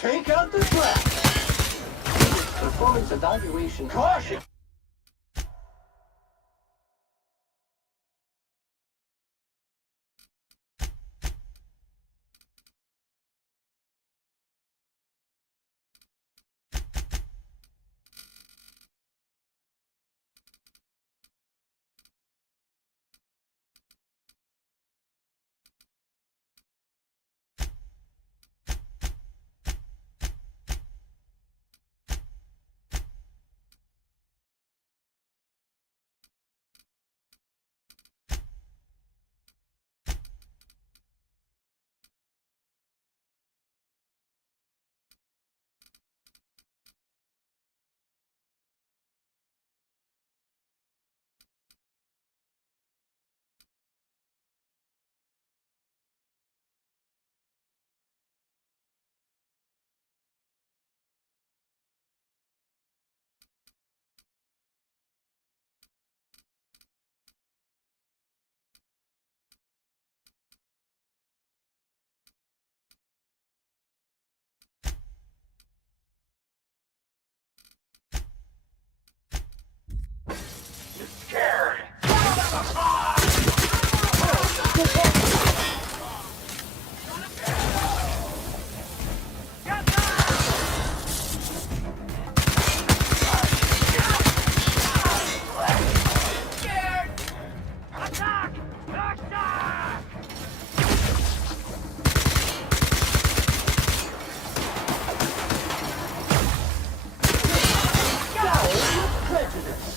Take out the trash. Performance evaluation. Caution. Scared. Attack! Attack! Prejudice.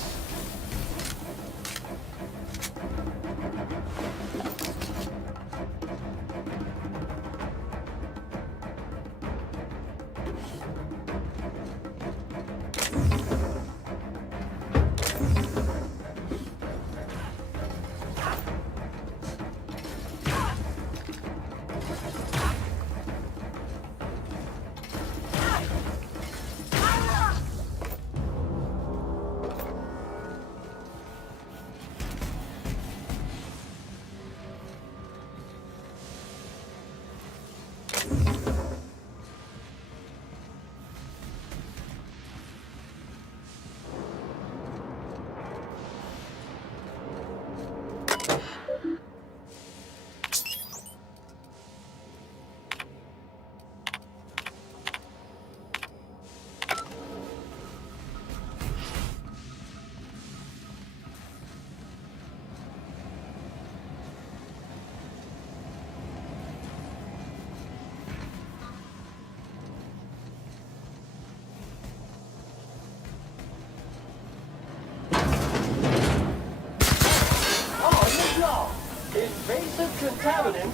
Invasive contaminant.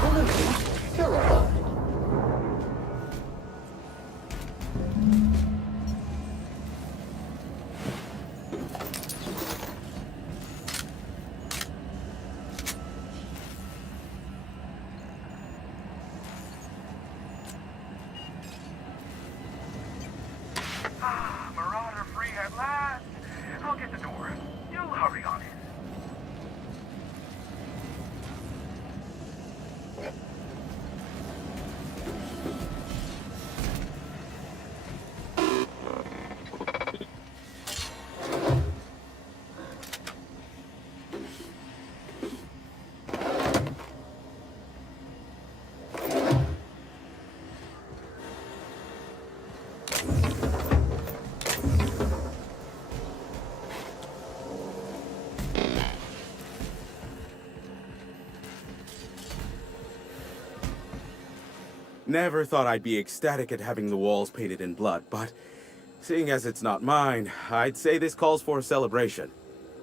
Pollution purified. Marauder free at last. I'll get the door. You hurry on it. Never thought I'd be ecstatic at having the walls painted in blood, but seeing as it's not mine, I'd say this calls for a celebration.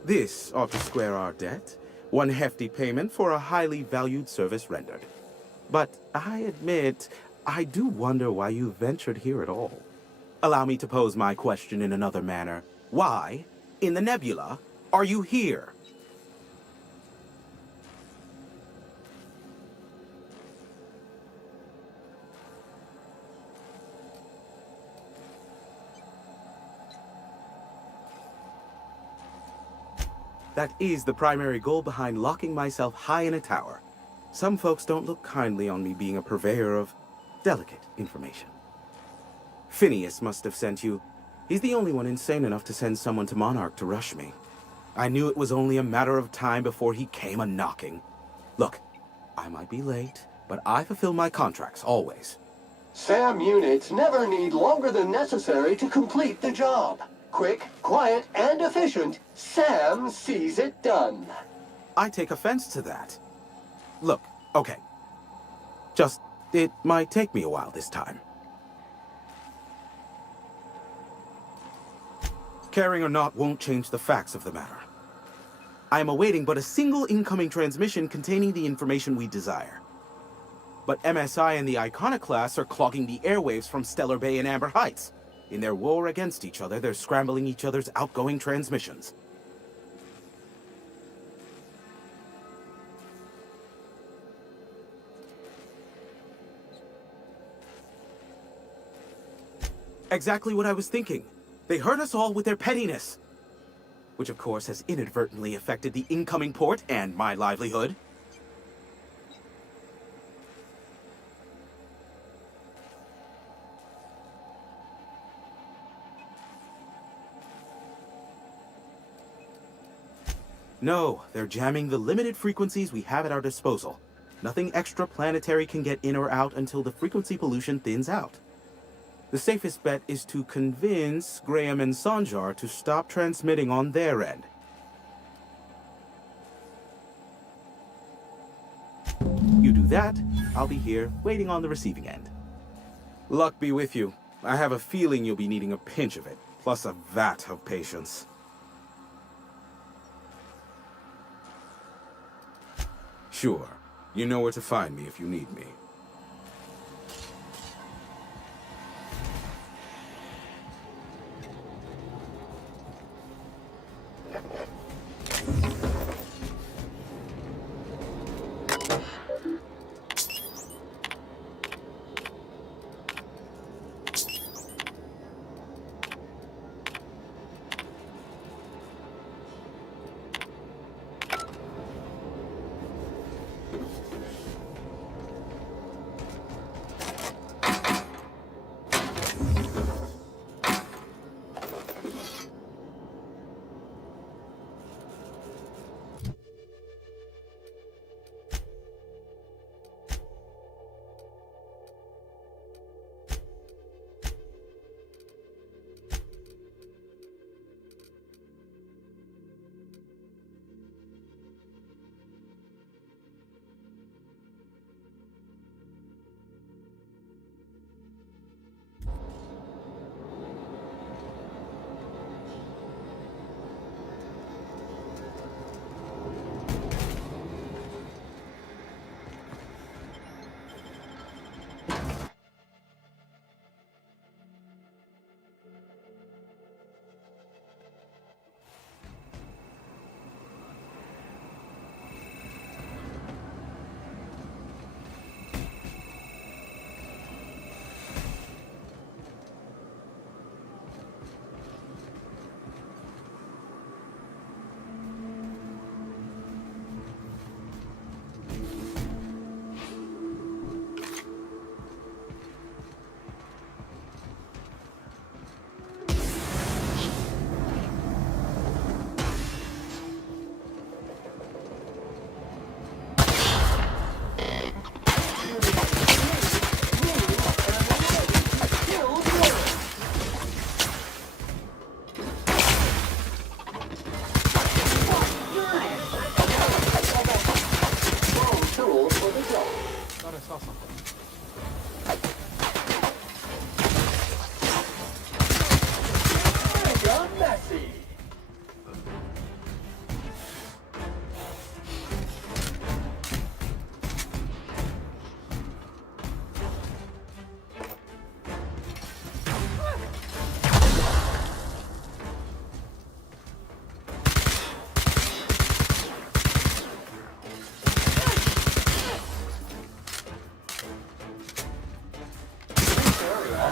This ought to square our debt. One hefty payment for a highly valued service rendered. But I admit, I do wonder why you ventured here at all. Allow me to pose my question in another manner. Why, in the nebula, are you here? That is the primary goal behind locking myself high in a tower. Some folks don't look kindly on me being a purveyor of delicate information. Phineas must have sent you. He's the only one insane enough to send someone to Monarch to rush me. I knew it was only a matter of time before he came a-knocking. Look, I might be late, but I fulfill my contracts, always. SAM units never need longer than necessary to complete the job. Quick, quiet, and efficient, SAM sees it done. I take offense to that. Look, okay. Just, it might take me a while this time. Caring or not won't change the facts of the matter. I am awaiting but a single incoming transmission containing the information we desire. But MSI and the Iconoclasts are clogging the airwaves from Stellar Bay and Amber Heights. In their war against each other, they're scrambling each other's outgoing transmissions. Exactly what I was thinking. They hurt us all with their pettiness. Which of course has inadvertently affected the incoming port and my livelihood. No, they're jamming the limited frequencies we have at our disposal. Nothing extraplanetary can get in or out until the frequency pollution thins out. The safest bet is to convince Graham and Sanjar to stop transmitting on their end. You do that, I'll be here, waiting on the receiving end. Luck be with you. I have a feeling you'll be needing a pinch of it, plus a vat of patience. Sure. You know where to find me if you need me.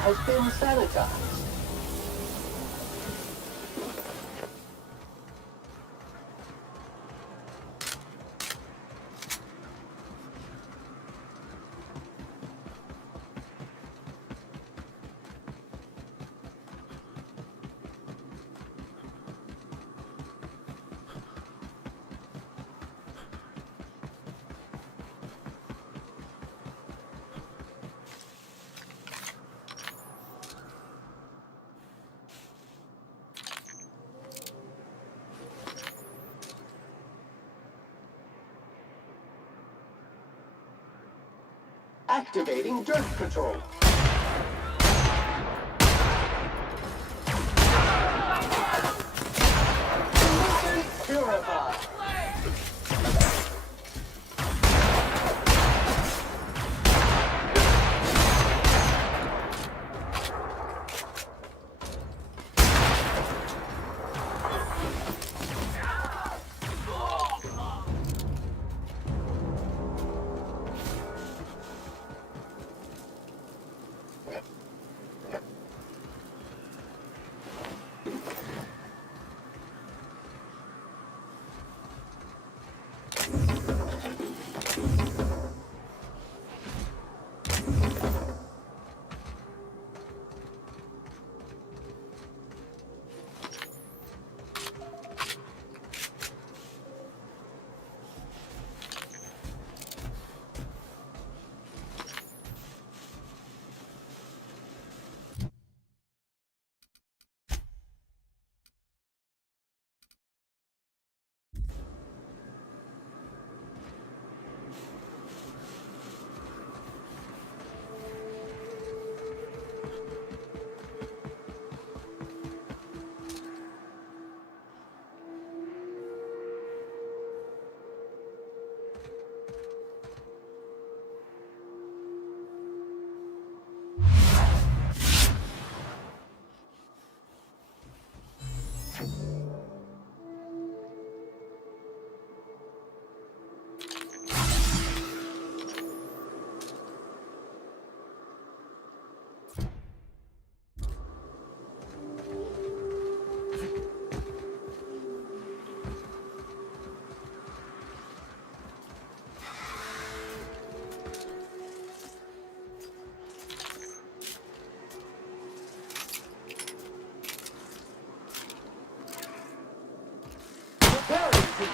Has been sanitized. Activating dirt patrol. Purify.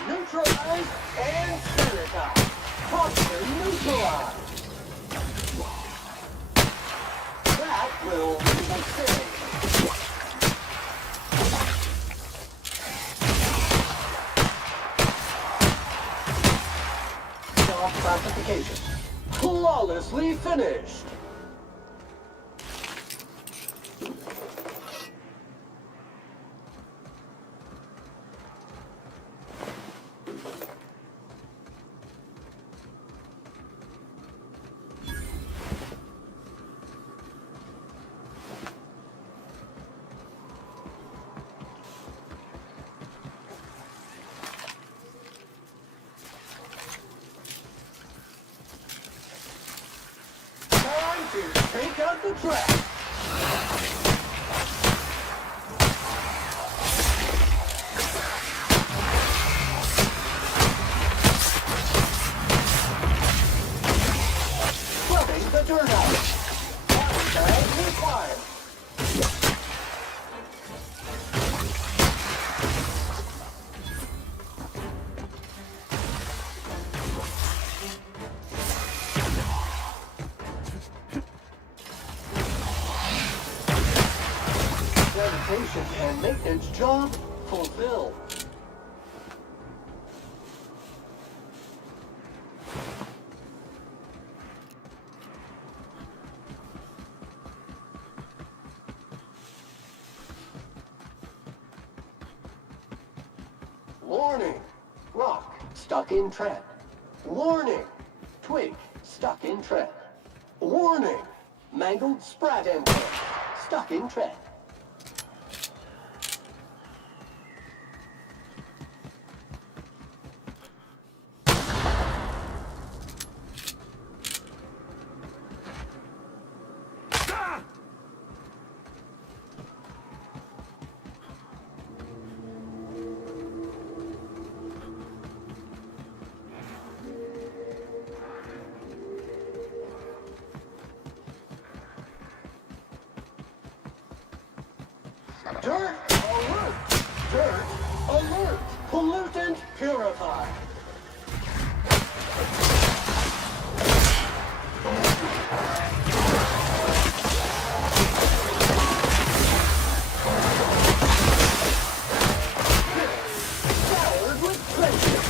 Neutralize and sanitize. Toxin neutralize. That will leave us safe. Job classification. Flawlessly finished. Time to take out the trash. Scrubbing the dirt out. Bag required. Sanitation and maintenance job fulfilled. Warning! Rock stuck in trap. Warning! Twig stuck in trap. Warning! Mangled sprat antenna stuck in trap. Dirt alert! Dirt alert! Pollutant purified. Showered with treasure.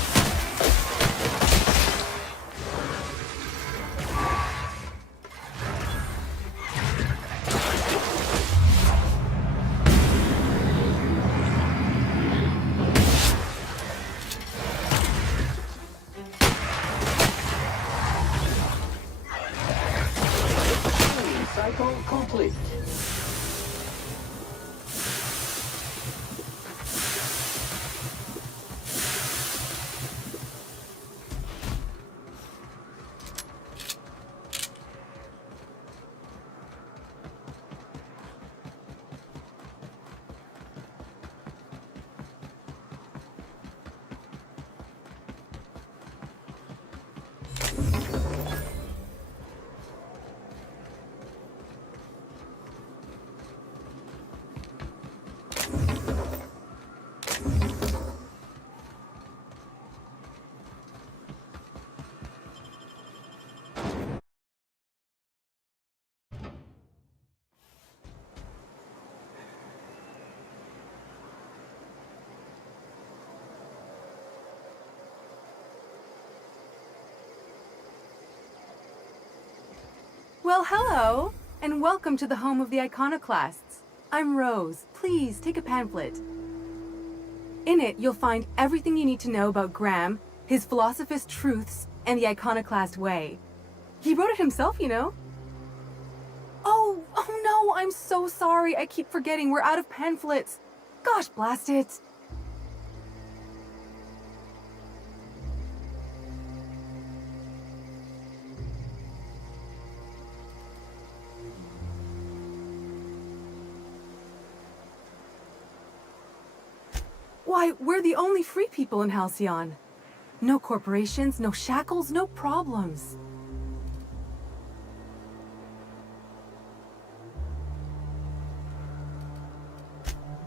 Well, hello, and welcome to the home of the iconoclasts. I'm Rose. Please take a pamphlet. In it, you'll find everything you need to know about Graham, his philosophist truths, and the iconoclast way. He wrote it himself, you know. Oh no, I'm so sorry. I keep forgetting we're out of pamphlets. Gosh, blast it. Why, we're the only free people in Halcyon. No corporations, no shackles, no problems.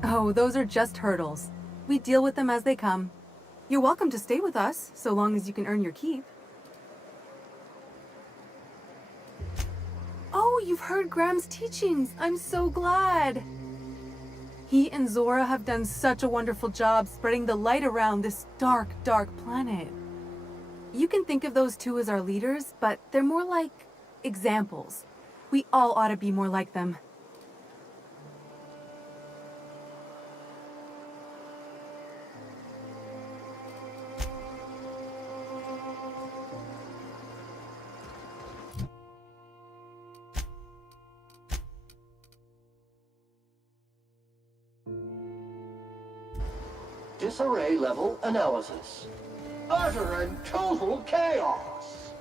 Oh, those are just hurdles. We deal with them as they come. You're welcome to stay with us, so long as you can earn your keep. Oh, you've heard Graham's teachings. I'm so glad. He and Zora have done such a wonderful job spreading the light around this dark, dark planet. You can think of those two as our leaders, but they're more like examples. We all ought to be more like them. Disarray level analysis. Utter and total chaos.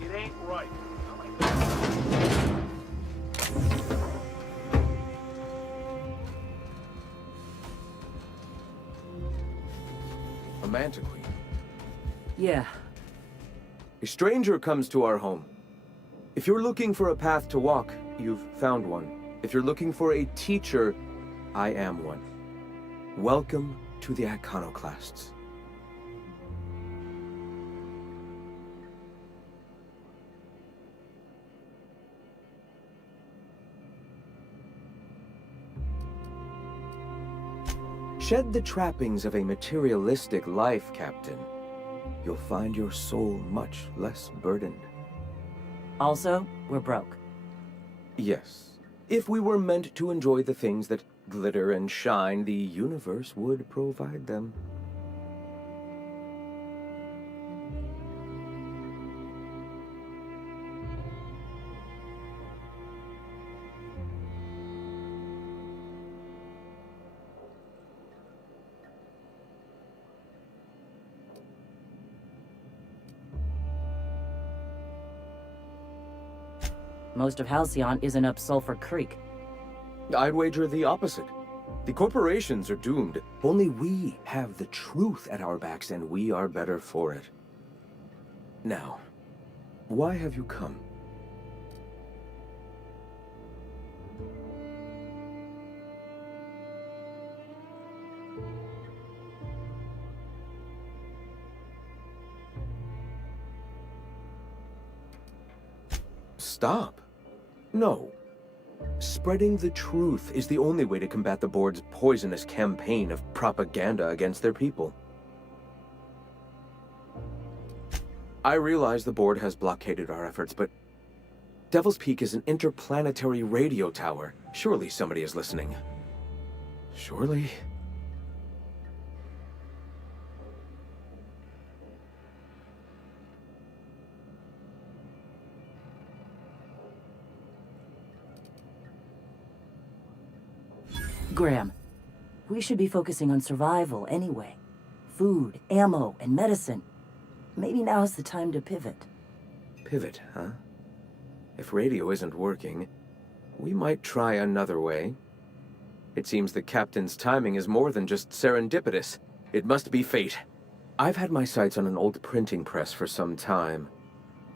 It ain't right. Not like that. romantically. Yeah. A stranger comes to our home. If you're looking for a path to walk, you've found one. If you're looking for a teacher, I am one. Welcome to the Iconoclasts. Shed the trappings of a materialistic life, Captain. You'll find your soul much less burdened. Also, we're broke. Yes. If we were meant to enjoy the things that glitter and shine, the universe would provide them. Most of Halcyon isn't up Sulphur Creek. I'd wager the opposite. The corporations are doomed. Only we have the truth at our backs, and we are better for it. Now, why have you come? Stop. No. Spreading the truth is the only way to combat the board's poisonous campaign of propaganda against their people. I realize the board has blockaded our efforts, but Devil's Peak is an interplanetary radio tower. Surely somebody is listening. Surely? Graham, we should be focusing on survival anyway. Food, ammo, and medicine. Maybe now's the time to pivot. Pivot, huh? If radio isn't working, we might try another way. It seems the captain's timing is more than just serendipitous. It must be fate. I've had my sights on an old printing press for some time.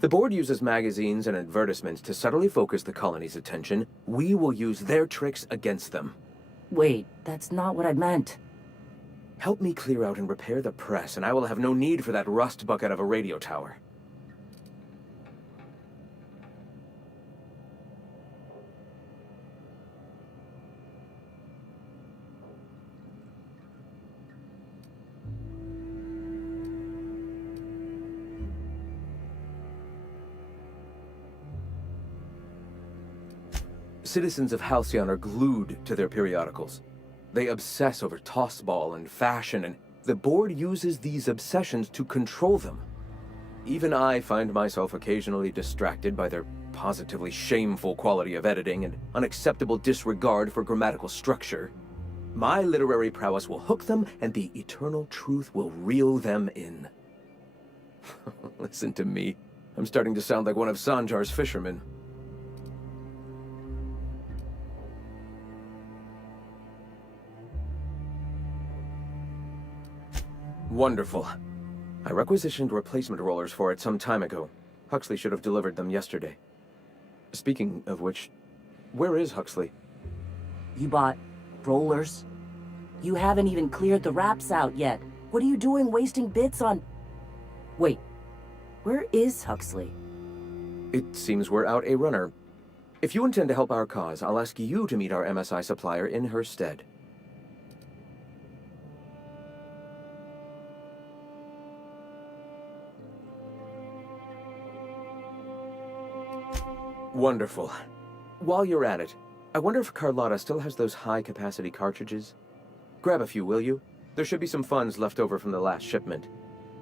The board uses magazines and advertisements to subtly focus the colony's attention. We will use their tricks against them. Wait, that's not what I meant. Help me clear out and repair the press, and I will have no need for that rust bucket of a radio tower. Citizens of Halcyon are glued to their periodicals. They obsess over tossball and fashion, and the board uses these obsessions to control them. Even I find myself occasionally distracted by their positively shameful quality of editing and unacceptable disregard for grammatical structure. My literary prowess will hook them, and the eternal truth will reel them in. Listen to me. I'm starting to sound like one of Sanjar's fishermen. Wonderful. I requisitioned replacement rollers for it some time ago. Huxley should have delivered them yesterday. Speaking of which, where is Huxley? You bought rollers? You haven't even cleared the wraps out yet. What are you doing wasting bits on... Wait, where is Huxley? It seems we're out a runner. If you intend to help our cause, I'll ask you to meet our MSI supplier in her stead. Wonderful. While you're at it, I wonder if Carlotta still has those high-capacity cartridges? Grab a few, will you? There should be some funds left over from the last shipment.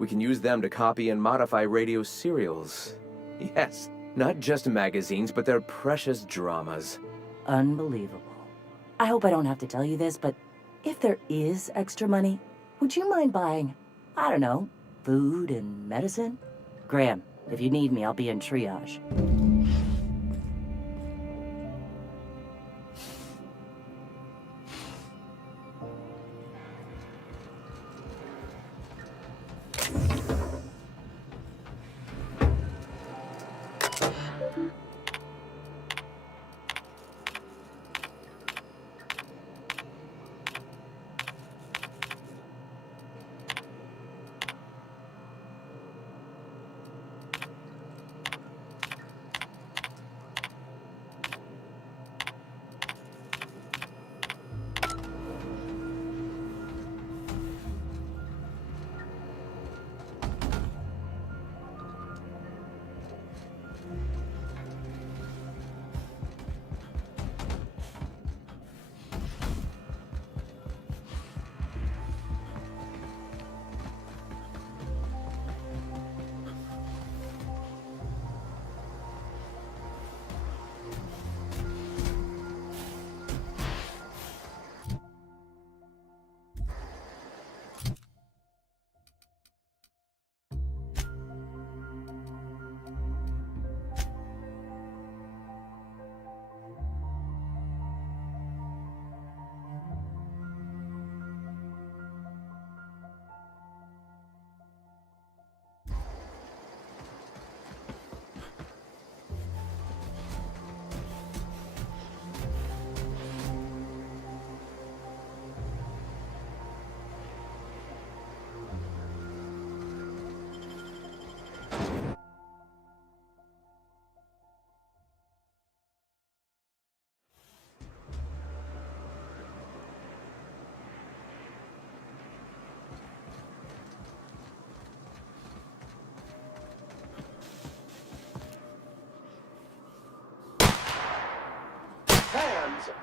We can use them to copy and modify radio serials. Yes, not just magazines, but their precious dramas. Unbelievable. I hope I don't have to tell you this, but if there is extra money, would you mind buying, I don't know, food and medicine? Graham, if you need me, I'll be in triage.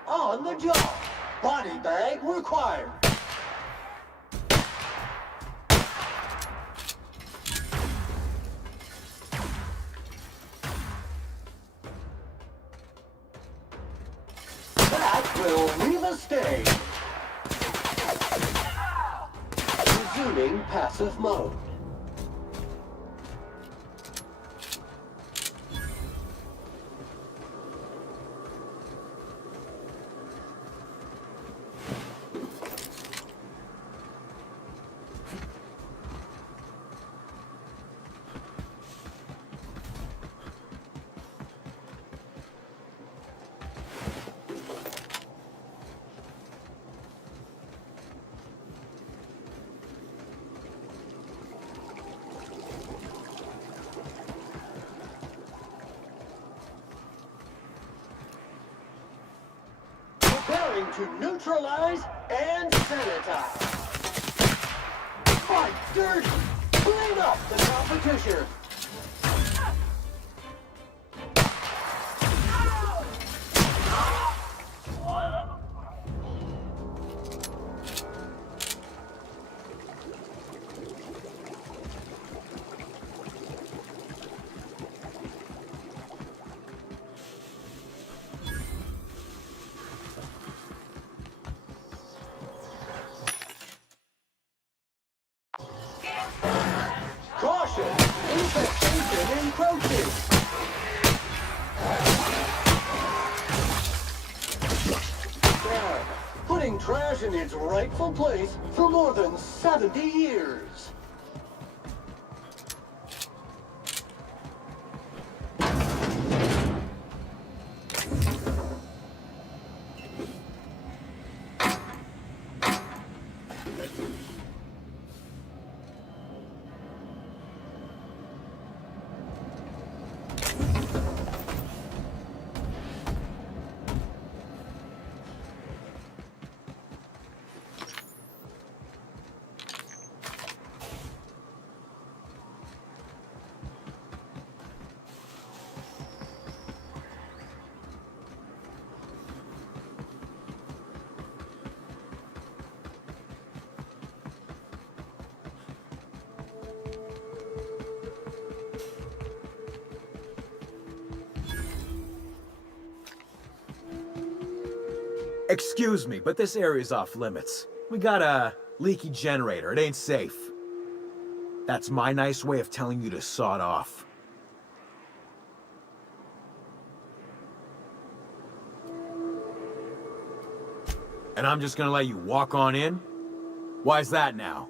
on the job. Body bag required. That will leave a stain. Resuming passive mode. Preparing to neutralize and sanitize. Fight dirty. Clean up the competition. Caution! Infestation encroaching! Damn. Putting trash in its rightful place for more than 70 years. Excuse me, but this area's off limits. We got a leaky generator. It ain't safe. That's my nice way of telling you to sod off. And I'm just gonna let you walk on in? Why's that now?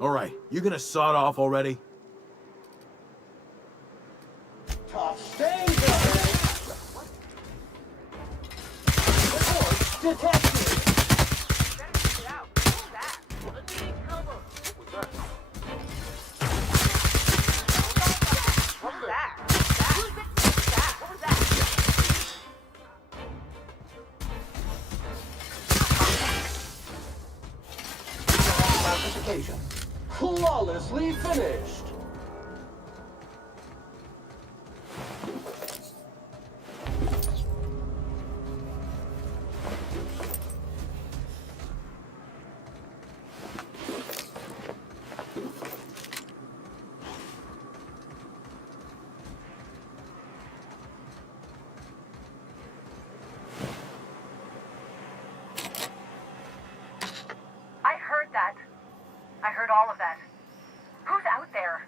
Alright, you gonna sod off already? Tough stains ahead! Report detected! Get out. Who's that? I need cover. What was that? What was that? What was that? Classification. Flawlessly finished. I heard that. I heard all of that. Who's out there?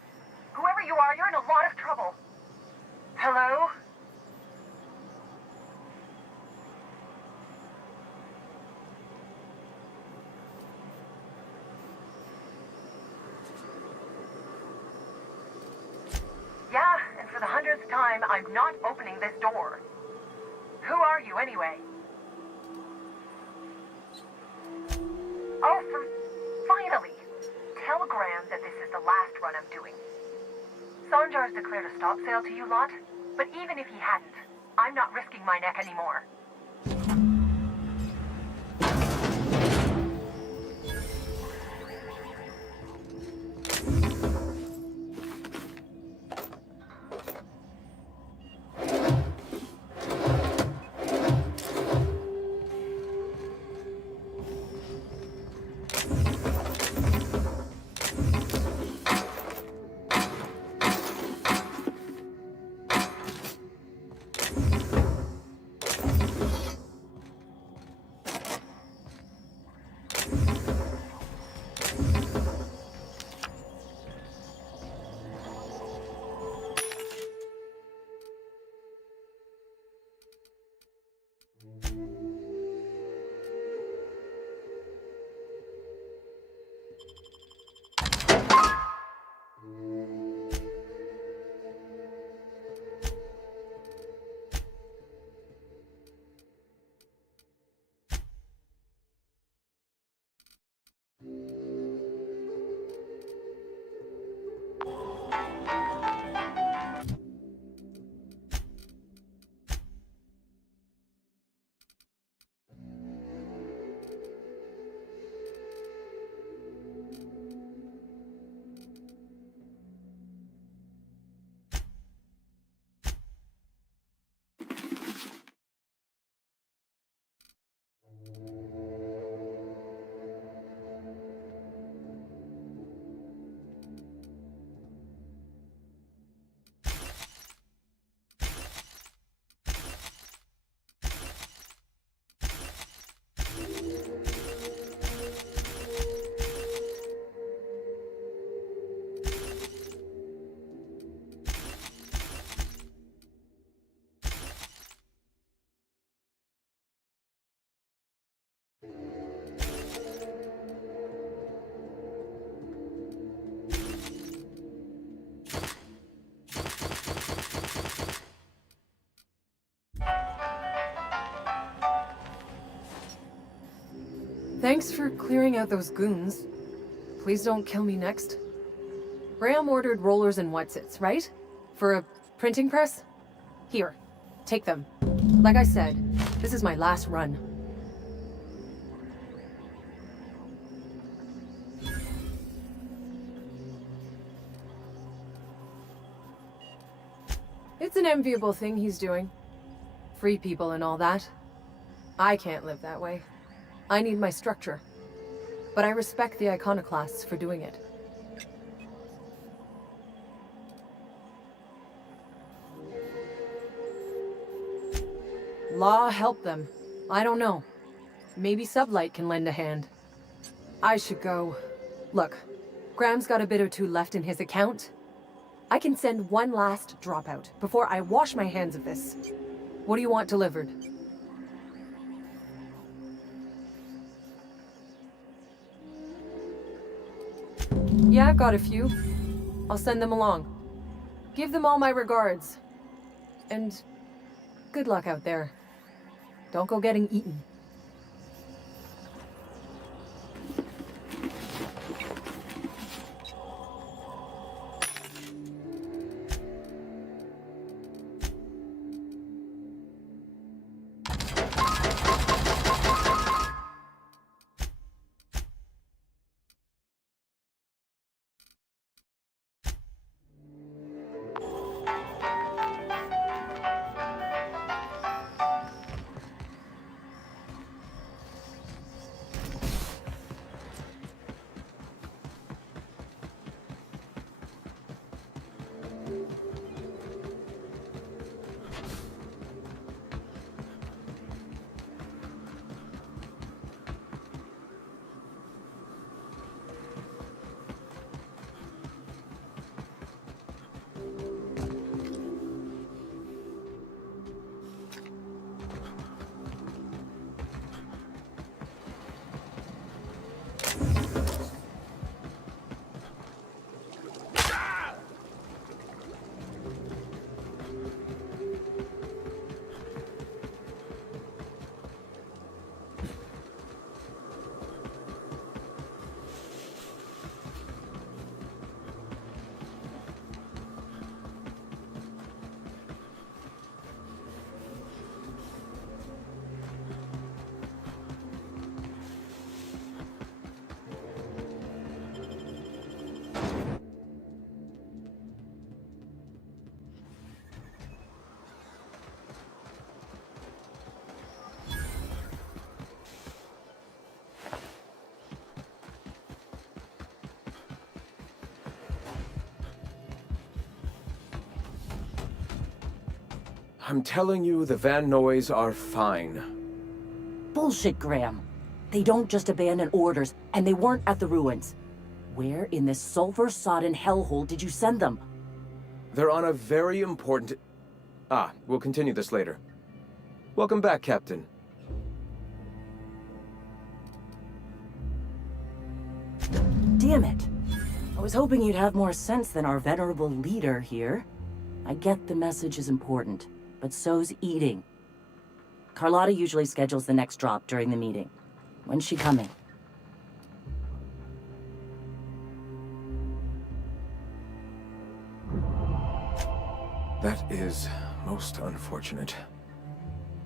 Whoever you are, you're in a lot of trouble. Hello? Yeah, and for the 100th time, I'm not opening this door. Who are you, anyway? Oh, finally! Tell Graham that this is the last run I'm doing. Sanjar's declared a stop sale to you lot, but even if he hadn't, I'm not risking my neck anymore. Thanks for clearing out those goons. Please don't kill me next. Graham ordered rollers and whatsits, right? For a printing press? Here, take them. Like I said, this is my last run. It's an enviable thing he's doing. Free people and all that. I can't live that way. I need my structure. But I respect the iconoclasts for doing it. Law help them. I don't know. Maybe Sublight can lend a hand. I should go. Look, Graham's got a bit or two left in his account. I can send one last dropout before I wash my hands of this. What do you want delivered? Yeah, I've got a few. I'll send them along. Give them all my regards. And good luck out there. Don't go getting eaten. I'm telling you, the Van Noys are fine. Bullshit, Graham. They don't just abandon orders, and they weren't at the ruins. Where in this sulfur-sodden hellhole did you send them? They're on a very important... we'll continue this later. Welcome back, Captain. Damn it. I was hoping you'd have more sense than our venerable leader here. I get the message is important, but so's eating. Carlotta usually schedules the next drop during the meeting. When's she coming? That is most unfortunate.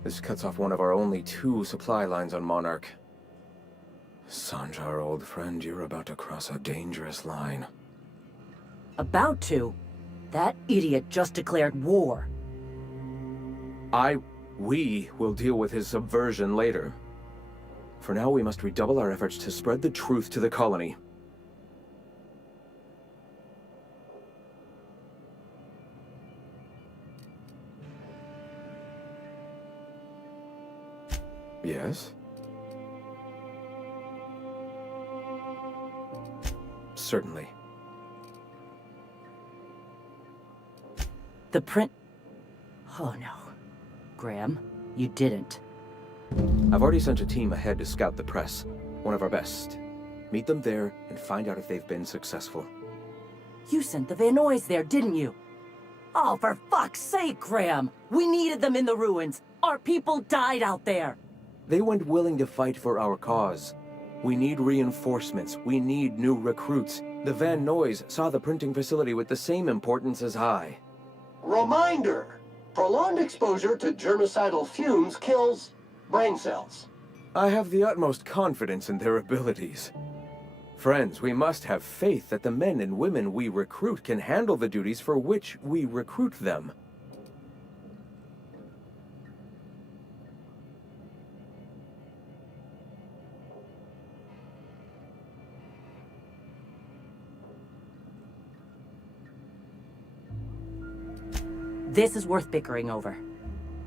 This cuts off one of our only 2 supply lines on Monarch. Sanjar, old friend, you're about to cross a dangerous line. About to? That idiot just declared war. We will deal with his subversion later. For now, we must redouble our efforts to spread the truth to the colony. Yes? Certainly. The print... Oh no. Graham, you didn't. I've already sent a team ahead to scout the press. One of our best. Meet them there and find out if they've been successful. You sent the Van Noys there, didn't you? Oh, for fuck's sake, Graham! We needed them in the ruins! Our people died out there! They weren't willing to fight for our cause. We need reinforcements. We need new recruits. The Van Noys saw the printing facility with the same importance as I. Reminder! Prolonged exposure to germicidal fumes kills brain cells. I have the utmost confidence in their abilities. Friends, we must have faith that the men and women we recruit can handle the duties for which we recruit them. This is worth bickering over.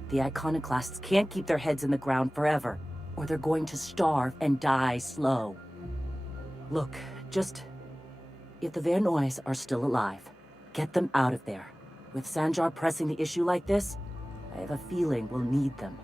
The iconoclasts can't keep their heads in the ground forever, or they're going to starve and die slow. Look, if the Van Noys are still alive, get them out of there. With Sanjar pressing the issue like this, I have a feeling we'll need them.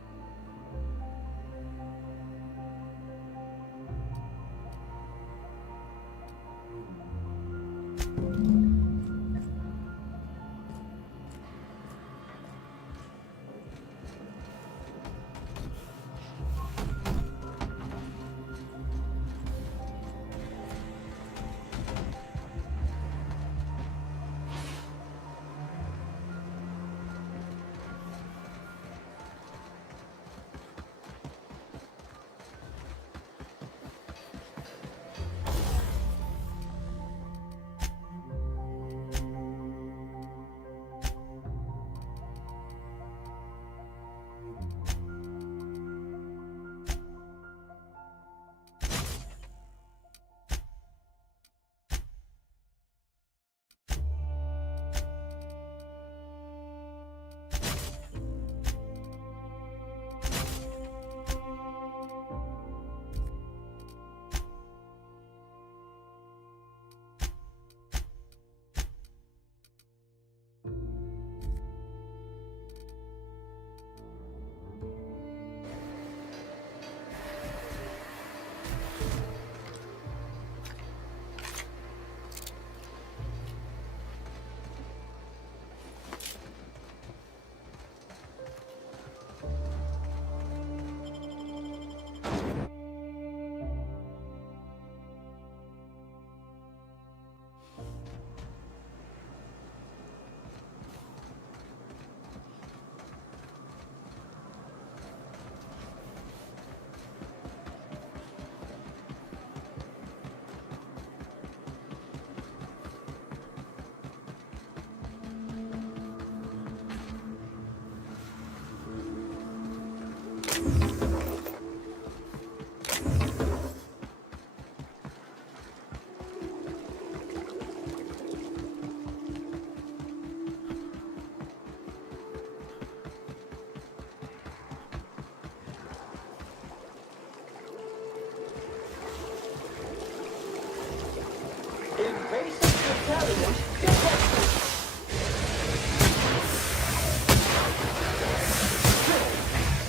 Invasive contaminant detected.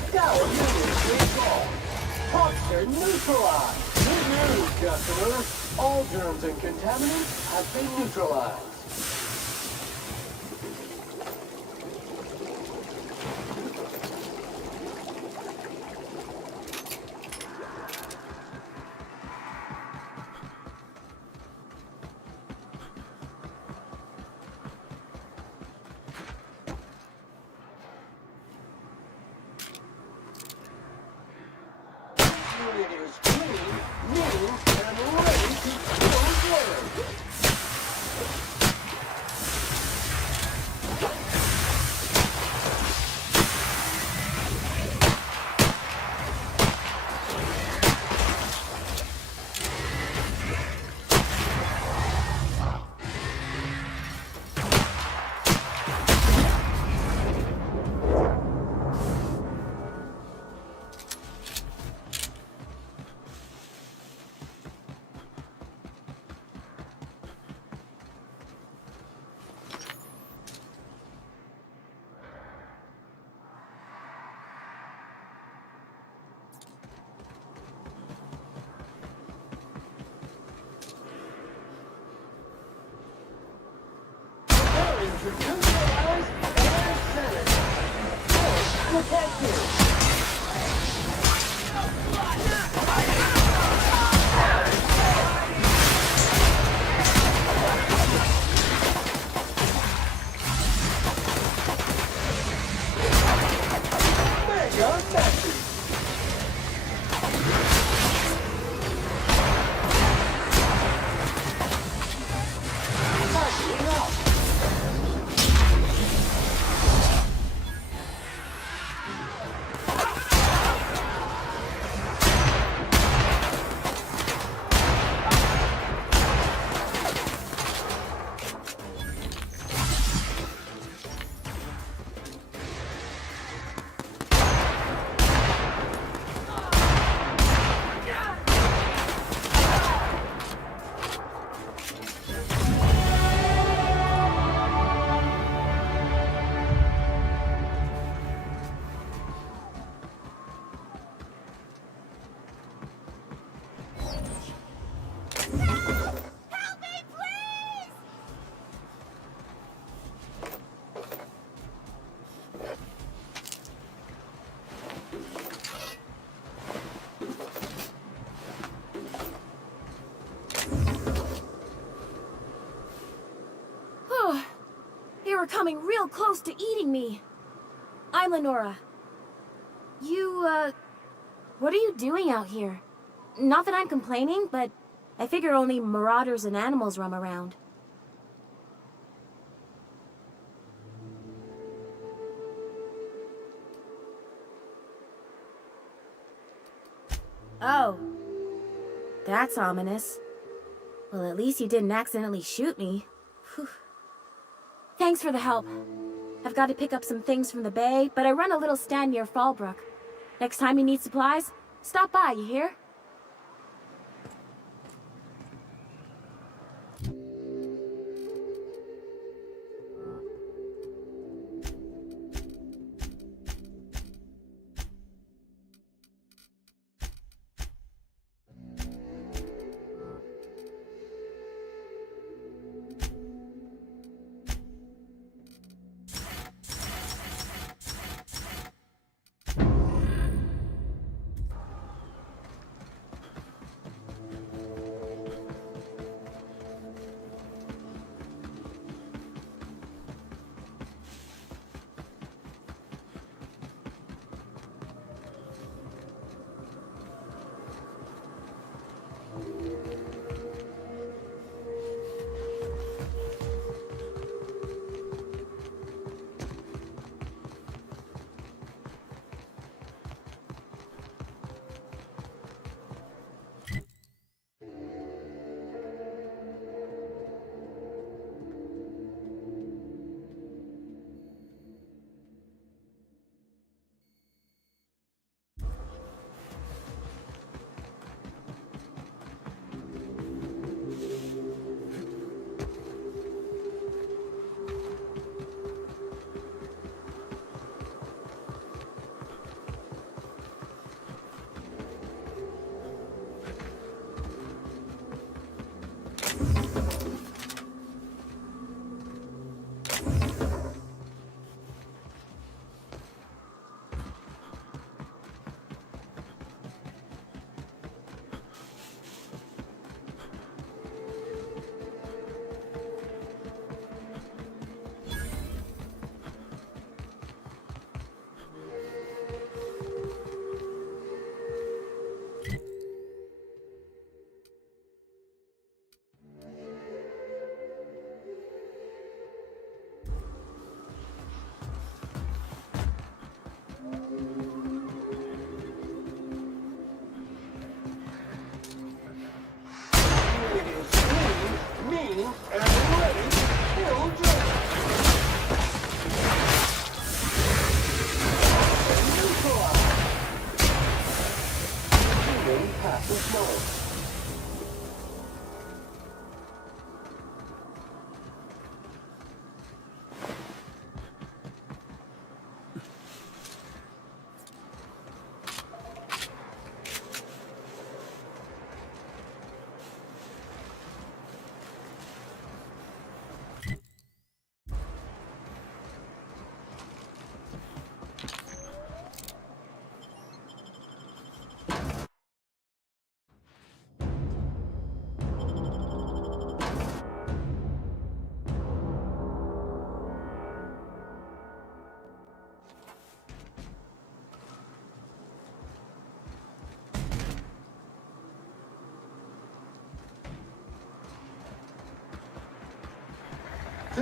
Scour units recalled. Toxin neutralized. Good news, customer. All germs and contaminants have been neutralized. Unit is clean, new, and ready to kill worms. Preparing to neutralize and sanitize. Force protected. Gun matches. Tidying up. They were coming real close to eating me. I'm Lenora. What are you doing out here? Not that I'm complaining, but I figure only marauders and animals roam around. Oh. That's ominous. Well, at least you didn't accidentally shoot me. Whew. Thanks for the help. I've got to pick up some things from the bay, but I run a little stand near Fallbrook. Next time you need supplies, stop by, you hear?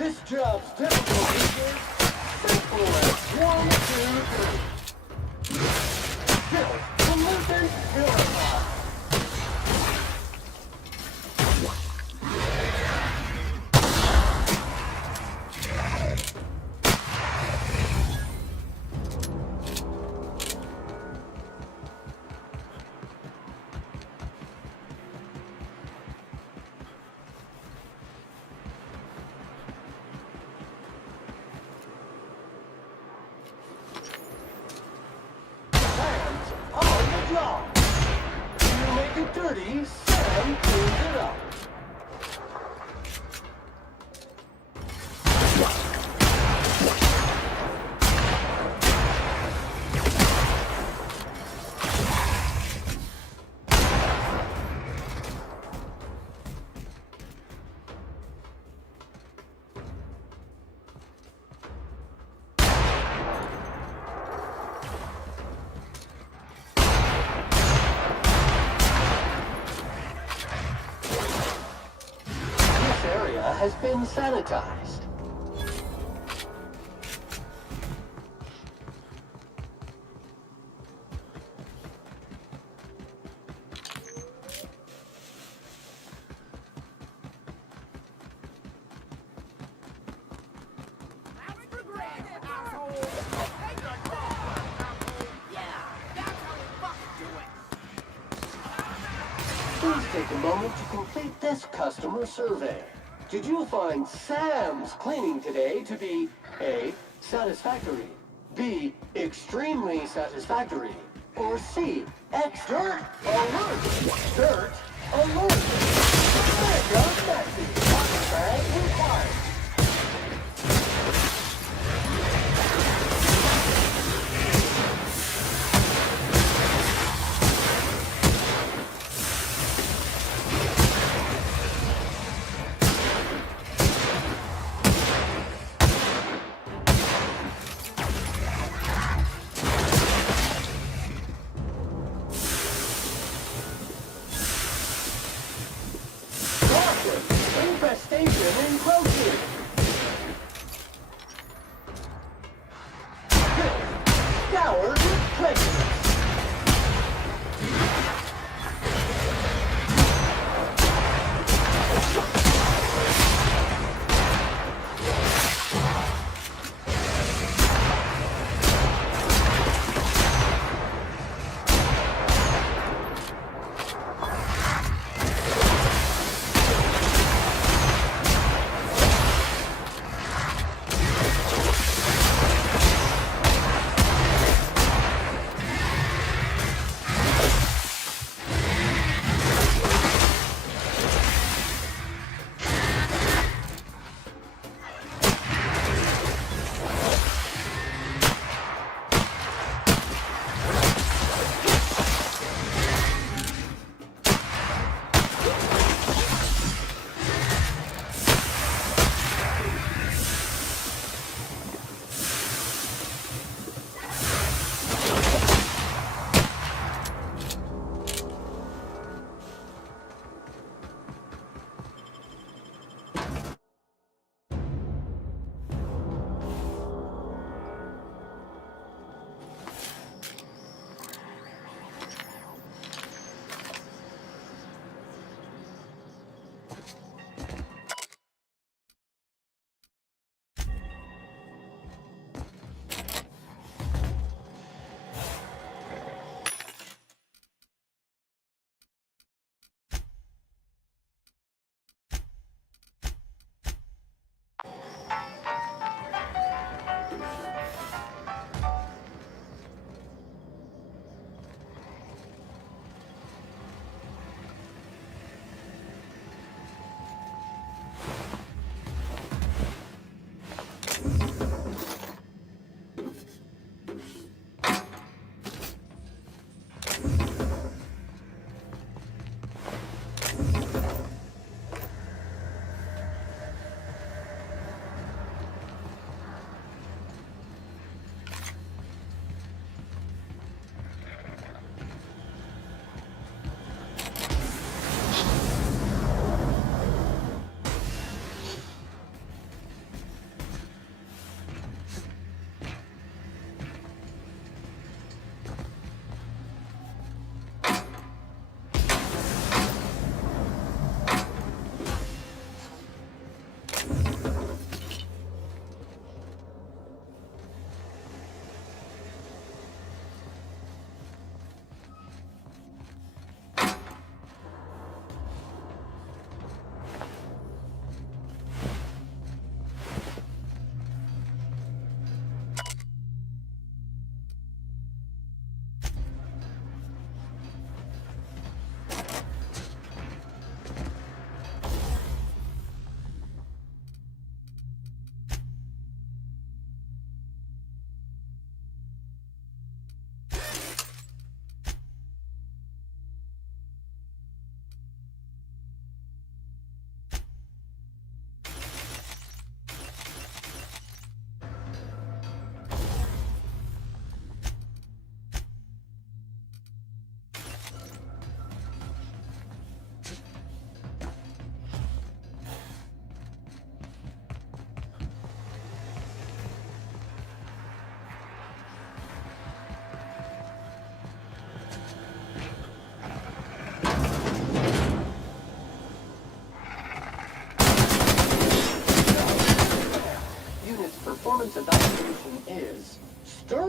This job's difficulty is simple as 1, 2, 3. Build, pollutant, purify. You make it dirty, Sam cleans it up. Has been sanitized. Please take a moment to complete this customer survey. Did you find Sam's cleaning today to be A, satisfactory, B, extremely satisfactory, or C, dirt alert? Dirt alert! Mega messy. Bag required. Infestation encroaching! Scoured with prejudice!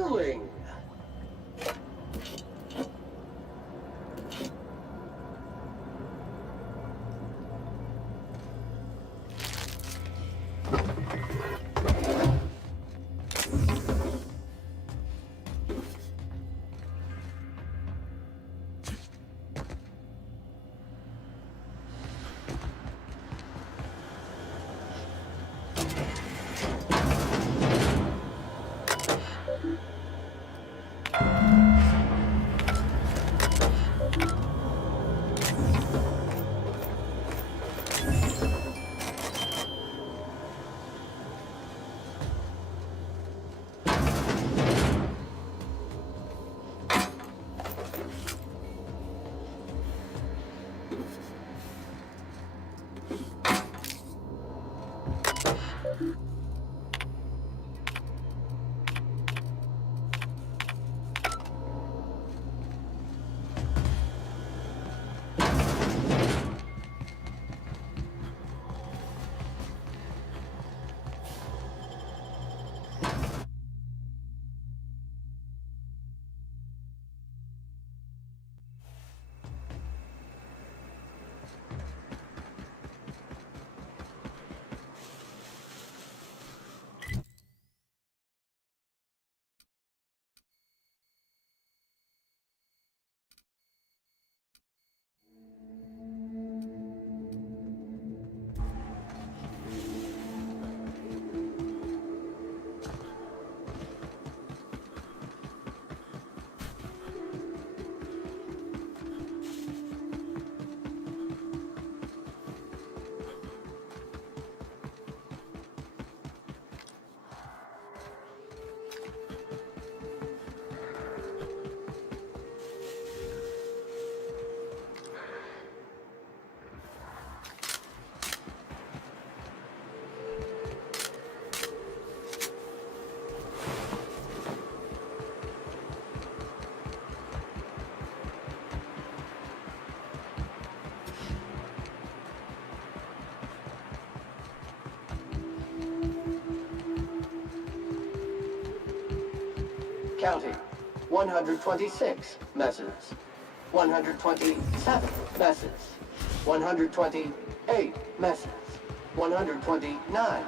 dueling. Counting. 126 messes. 127 messes. 128 messes. 129.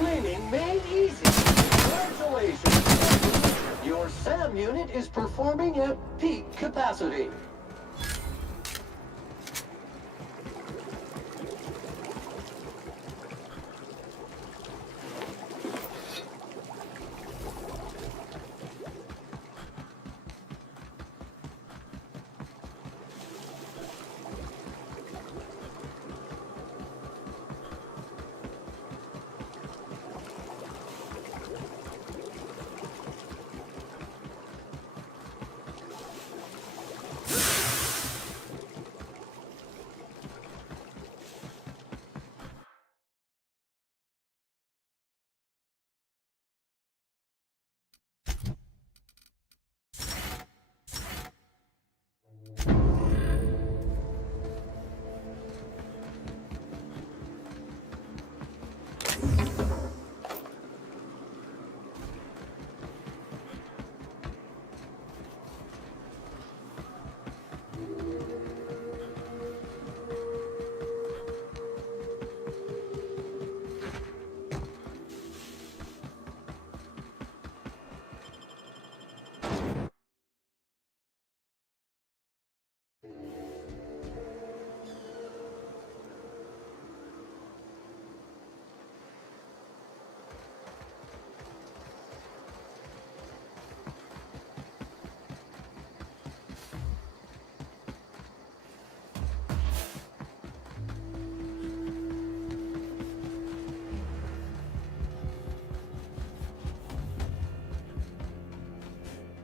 Cleaning made easy. Congratulations. Your SAM unit is performing at peak capacity.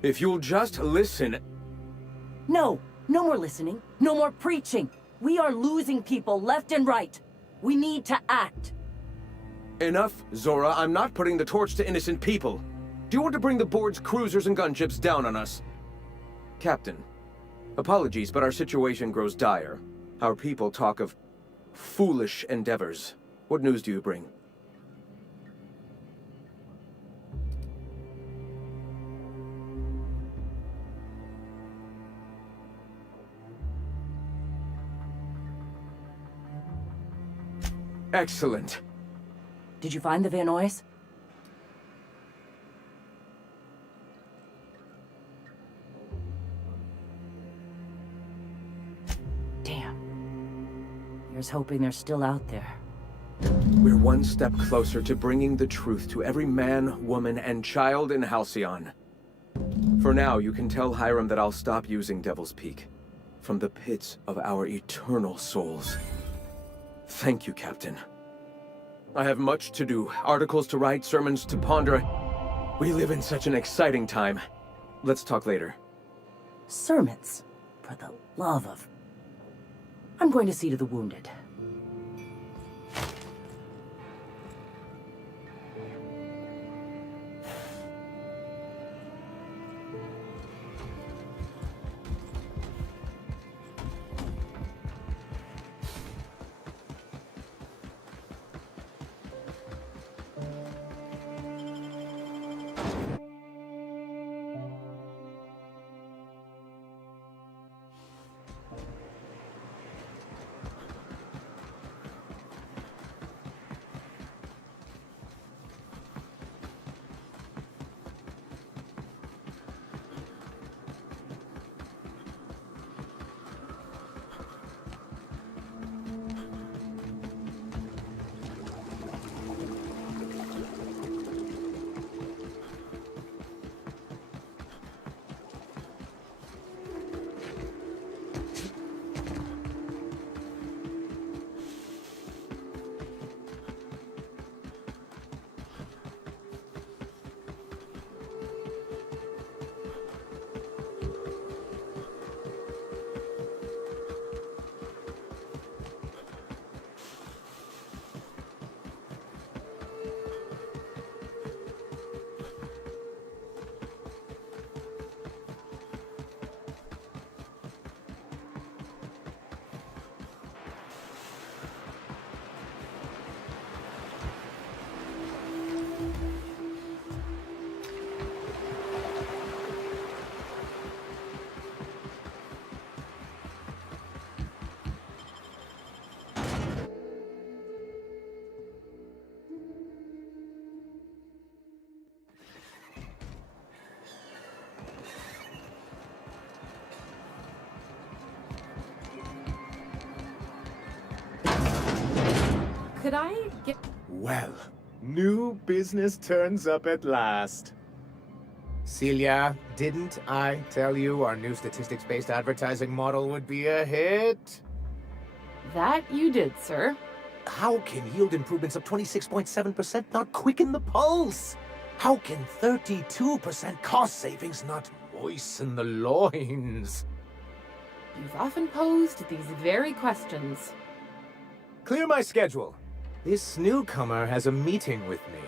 If you'll just listen... No, no more listening. No more preaching. We are losing people left and right. We need to act. Enough, Zora. I'm not putting the torch to innocent people. Do you want to bring the board's cruisers and gunships down on us? Captain, apologies, but our situation grows dire. Our people talk of foolish endeavors. What news do you bring? Excellent. Did you find the Vanoys? Damn. Here's hoping they're still out there. We're one step closer to bringing the truth to every man, woman, and child in Halcyon. For now, you can tell Hiram that I'll stop using Devil's Peak. From the pits of our eternal souls. Thank you, Captain. I have much to do. Articles to write, sermons to ponder. We live in such an exciting time. Let's talk later. Sermons? For the love of... I'm going to see to the wounded. Could I get... Well, new business turns up at last. Celia, didn't I tell you our new statistics-based advertising model would be a hit? That you did, sir. How can yield improvements of 26.7% not quicken the pulse? How can 32% cost savings not moisten the loins? You've often posed these very questions. Clear my schedule. This newcomer has a meeting with me.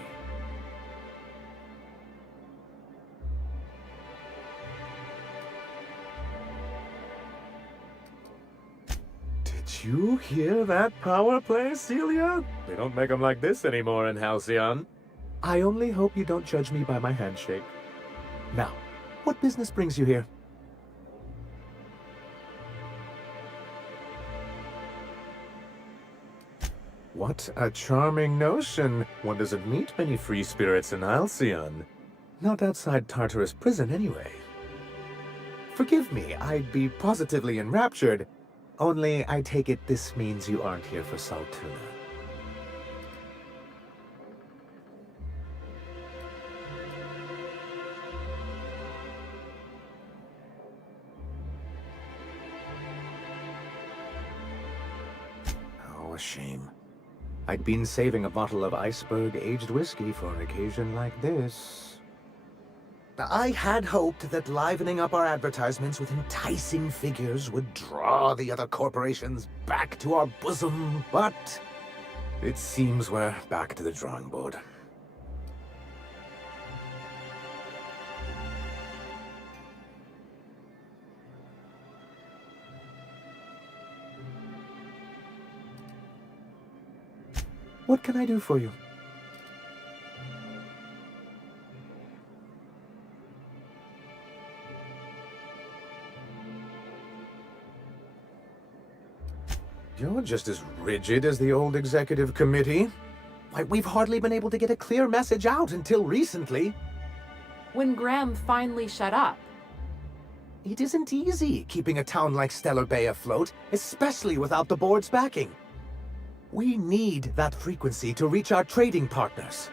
Did you hear that power play, Celia? They don't make them like this anymore in Halcyon. I only hope you don't judge me by my handshake. Now, what business brings you here? What a charming notion. One doesn't meet many free spirits in Halcyon. Not outside Tartarus prison, anyway. Forgive me, I'd be positively enraptured. Only, I take it this means you aren't here for Saltuna. Oh, a shame. I'd been saving a bottle of iceberg-aged whiskey for an occasion like this. I had hoped that livening up our advertisements with enticing figures would draw the other corporations back to our bosom, but it seems we're back to the drawing board. What can I do for you? You're just as rigid as the old executive committee. Why, we've hardly been able to get a clear message out until recently. When Graham finally shut up. It isn't easy keeping a town like Stellar-Bay afloat, especially without the board's backing. We need that frequency to reach our trading partners.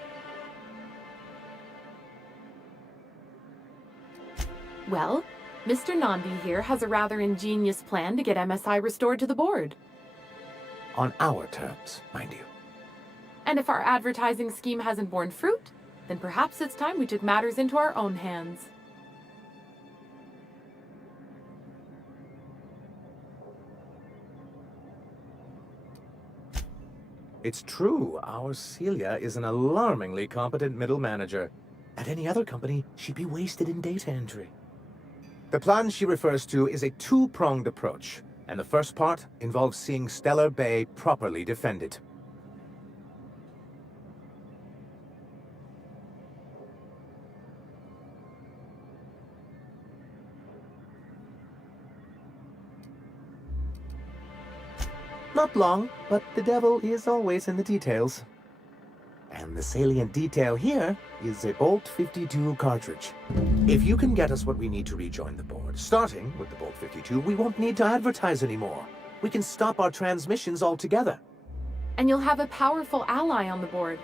Well, Mr. Nandi here has a rather ingenious plan to get MSI restored to the board. On our terms, mind you. And if our advertising scheme hasn't borne fruit, then perhaps it's time we took matters into our own hands. It's true, our Celia is an alarmingly competent middle manager. At any other company, she'd be wasted in data entry. The plan she refers to is a two-pronged approach, and the first part involves seeing Stellar-Bay properly defended. Not long, but the devil is always in the details. And the salient detail here is a Bolt 52 cartridge. If you can get us what we need to rejoin the board, starting with the Bolt 52, we won't need to advertise anymore. We can stop our transmissions altogether. And you'll have a powerful ally on the board.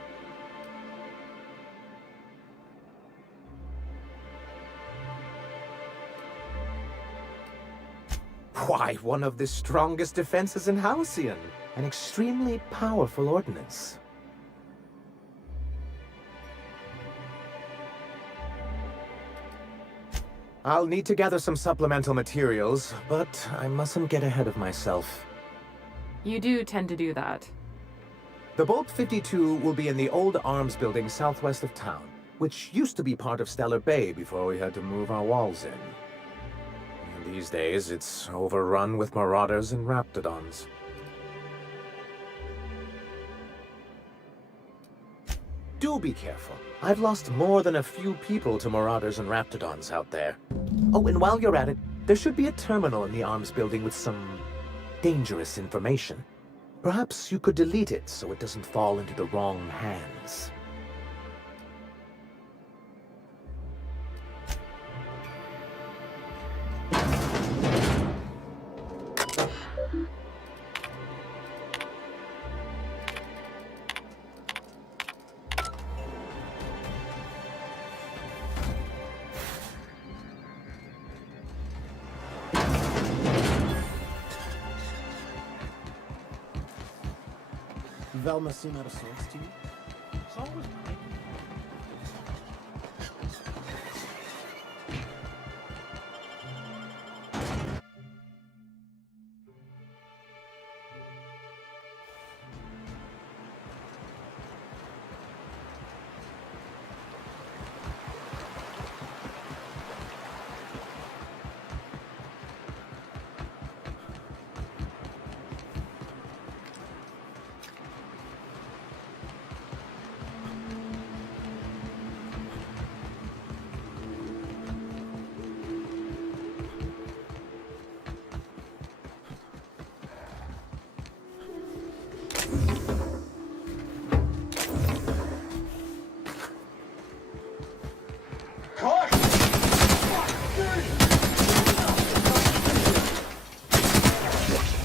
Why, one of the strongest defenses in Halcyon. An extremely powerful ordnance. I'll need to gather some supplemental materials, but I mustn't get ahead of myself. You do tend to do that. The Bolt 52 will be in the old arms building southwest of town, which used to be part of Stellar-Bay before we had to move our walls in. And these days, it's overrun with marauders and raptidons. Do be careful. I've lost more than a few people to marauders and raptidons out there. Oh, and while you're at it, there should be a terminal in the arms building with some dangerous information. Perhaps you could delete it so it doesn't fall into the wrong hands. Velma seem out of sorts to you? It's always great.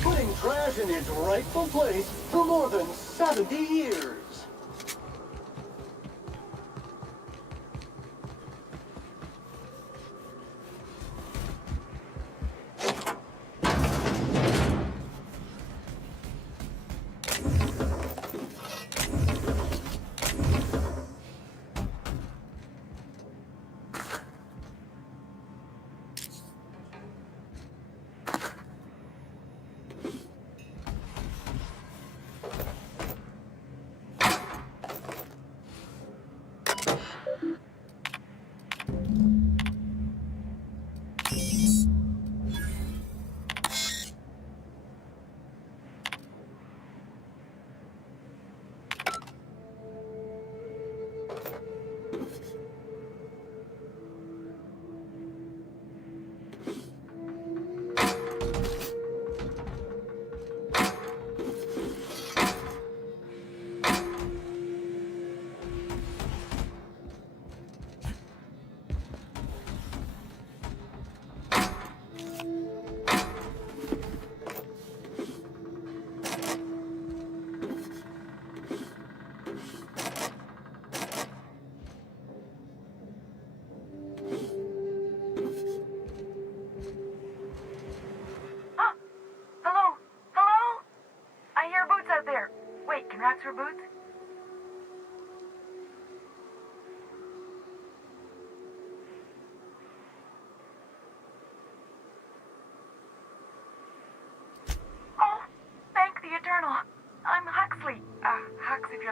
Putting trash in its rightful place for more than 70 years.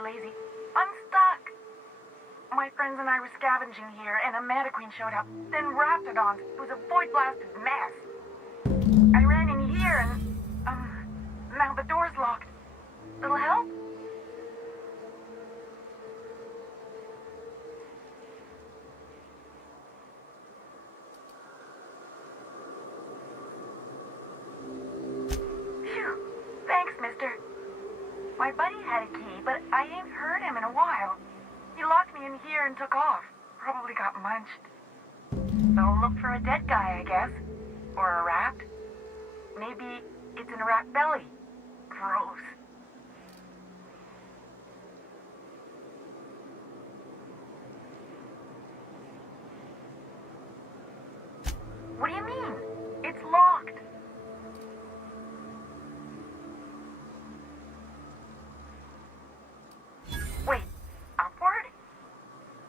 lazy. I'm stuck. My friends and I were scavenging here, and a Meta Queen showed up. Then Raptidons. It was a void-blasted mess. I ran in here, and, now the door's locked. Little help? Phew. Thanks, mister. My buddy had a key, but I ain't heard him in a while. He locked me in here and took off. Probably got munched. So look for a dead guy, I guess. Or a rat. Maybe it's in a rat belly. Gross. What do you mean? It's locked. Wait, upward?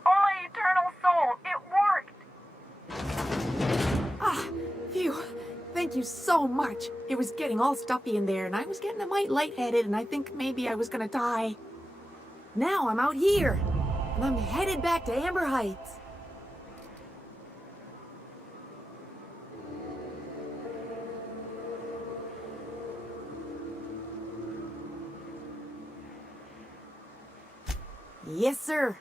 Oh, my eternal soul, it worked! Ah, phew. Thank you so much. It was getting all stuffy in there, and I was getting a mite lightheaded, and I think maybe I was gonna die. Now I'm out here, and I'm headed back to Amber Heights. Yes, sir.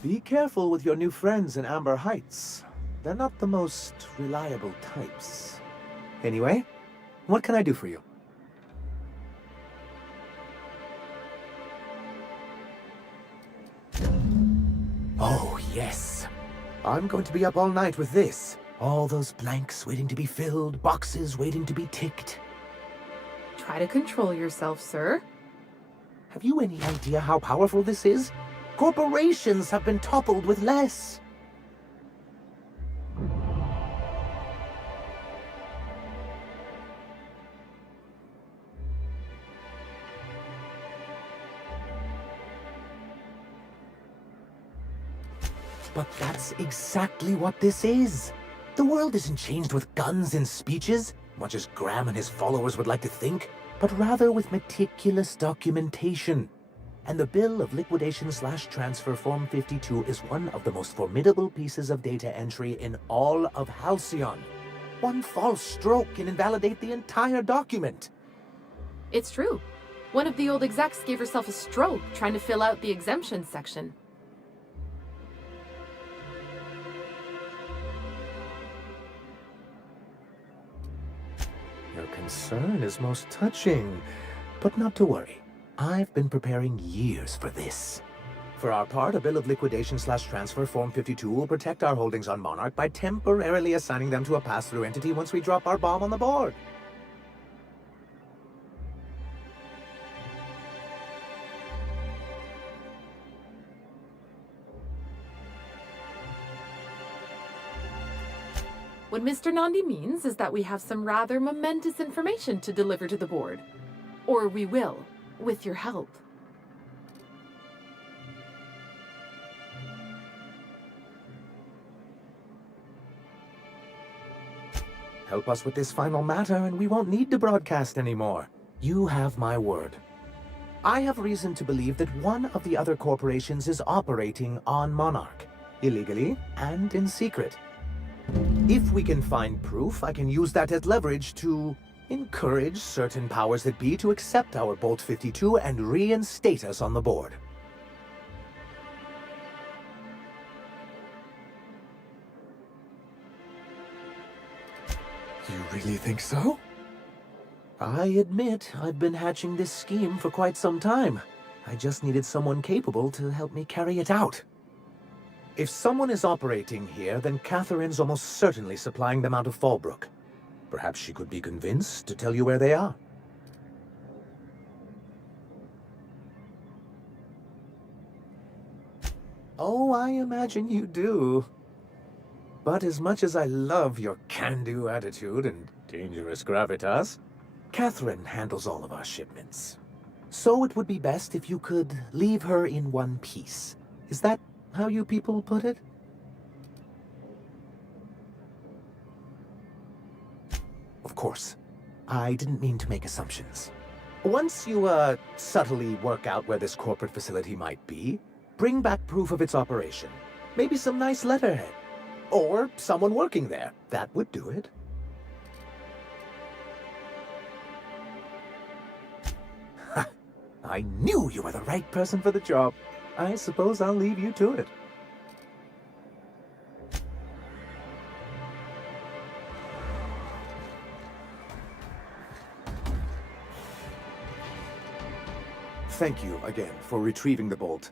Be careful with your new friends in Amber Heights. They're not the most reliable types. Anyway, what can I do for you? Oh, yes. I'm going to be up all night with this. All those blanks waiting to be filled, boxes waiting to be ticked. Try to control yourself, sir. Have you any idea how powerful this is? Corporations have been toppled with less. But that's exactly what this is. The world isn't changed with guns and speeches, much as Graham and his followers would like to think, but rather with meticulous documentation. And the Bill of Liquidation/Transfer Form 52 is one of the most formidable pieces of data entry in all of Halcyon. One false stroke can invalidate the entire document. It's true. One of the old execs gave herself a stroke trying to fill out the exemptions section. Your concern is most touching, but not to worry. I've been preparing years for this. For our part, a Bill of Liquidation/Transfer Form 52 will protect our holdings on Monarch by temporarily assigning them to a pass-through entity once we drop our bomb on the board. What Mr. Nandi means is that we have some rather momentous information to deliver to the board. Or we will, with your help. Help us with this final matter and we won't need to broadcast anymore. You have my word. I have reason to believe that one of the other corporations is operating on Monarch, illegally and in secret. If we can find proof, I can use that as leverage to encourage certain powers that be to accept our Bolt 52 and reinstate us on the board. You really think so? I admit I've been hatching this scheme for quite some time. I just needed someone capable to help me carry it out. If someone is operating here, then Catherine's almost certainly supplying them out of Fallbrook. Perhaps she could be convinced to tell you where they are. Oh, I imagine you do. But as much as I love your can-do attitude and dangerous gravitas, Catherine handles all of our shipments. So it would be best if you could leave her in one piece. Is that how you people put it? Of course. I didn't mean to make assumptions. Once you, subtly work out where this corporate facility might be, bring back proof of its operation. Maybe some nice letterhead. Or someone working there. That would do it. I knew you were the right person for the job. I suppose I'll leave you to it. Thank you again for retrieving the bolt.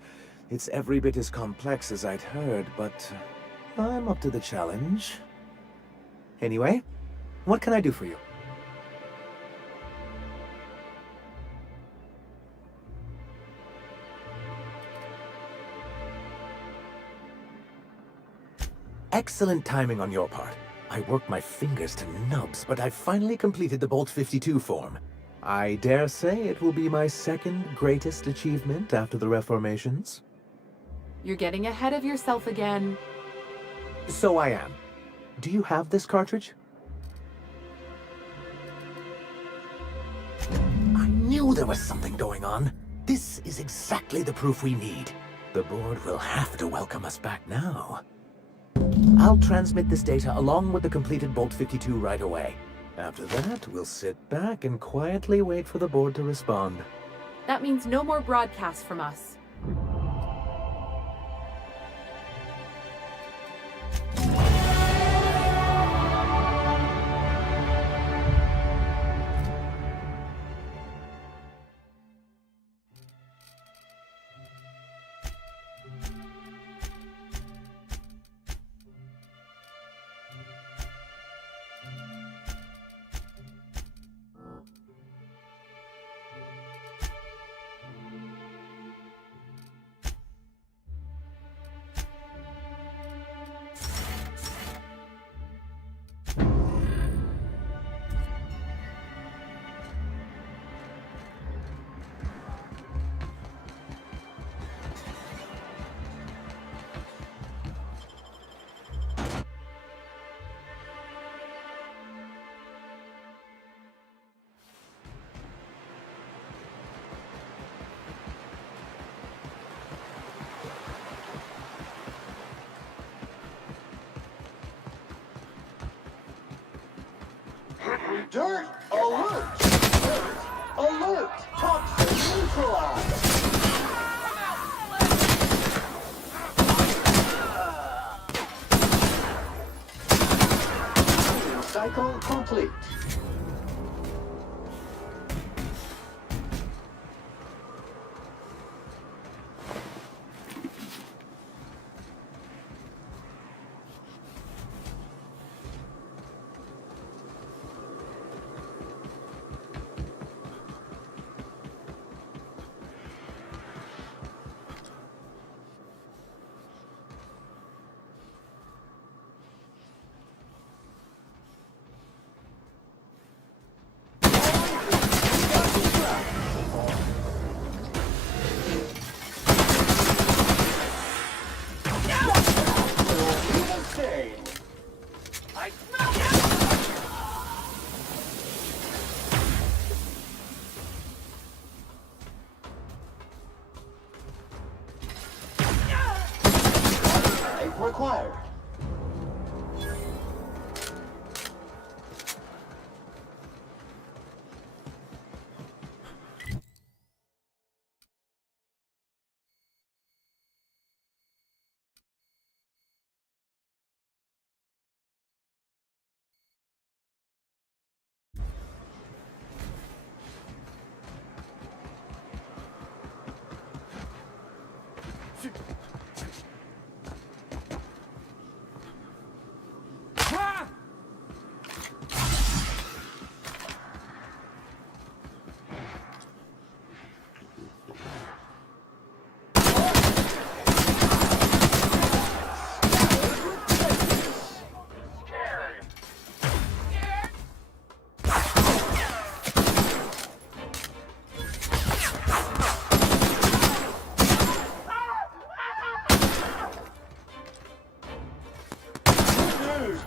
It's every bit as complex as I'd heard, but I'm up to the challenge. Anyway, what can I do for you? Excellent timing on your part. I worked my fingers to nubs, but I finally completed the Bolt 52 form. I dare say it will be my second greatest achievement after the Reformations. You're getting ahead of yourself again. So I am. Do you have this cartridge? I knew there was something going on. This is exactly the proof we need. The board will have to welcome us back now. I'll transmit this data along with the completed Bolt 52 right away. After that, we'll sit back and quietly wait for the board to respond. That means no more broadcasts from us. Dirt alert! Dirt alert! Toxin neutralized! Cycle complete. acquired.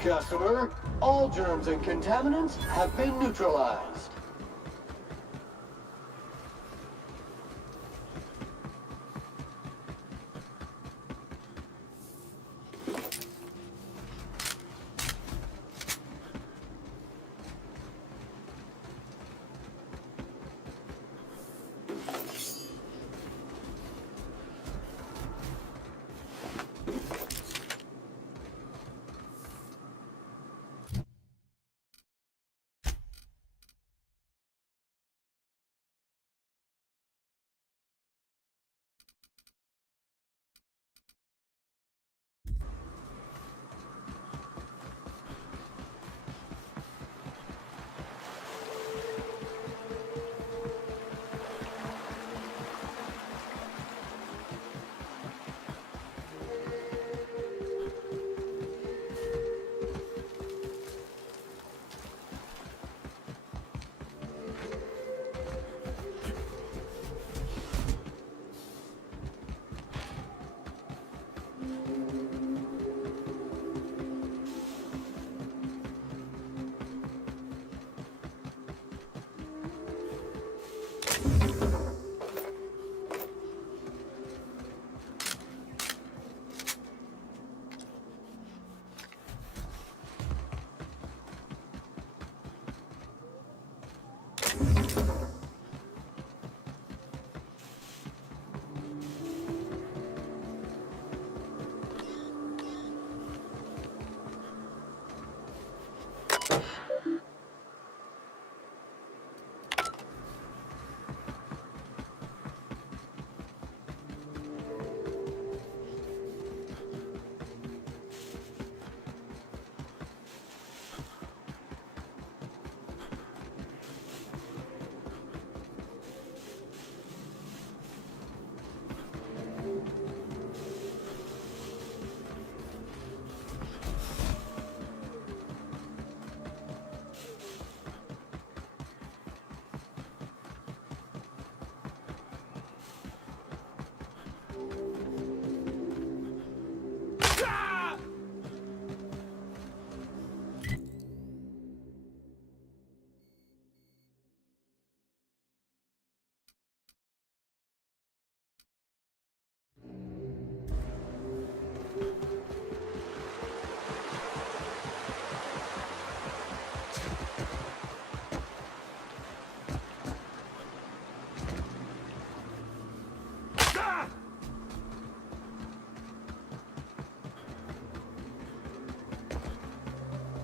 Customer, all germs and contaminants have been neutralized.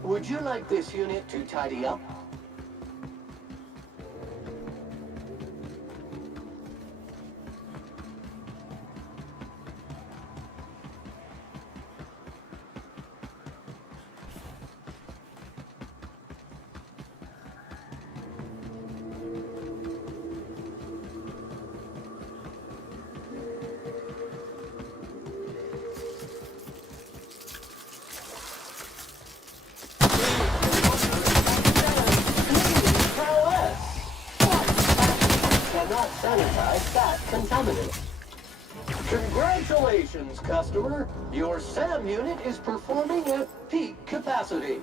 Would you like this unit to tidy up? Cannot sanitize that contaminant. Congratulations, customer! Your SAM unit is performing at peak capacity.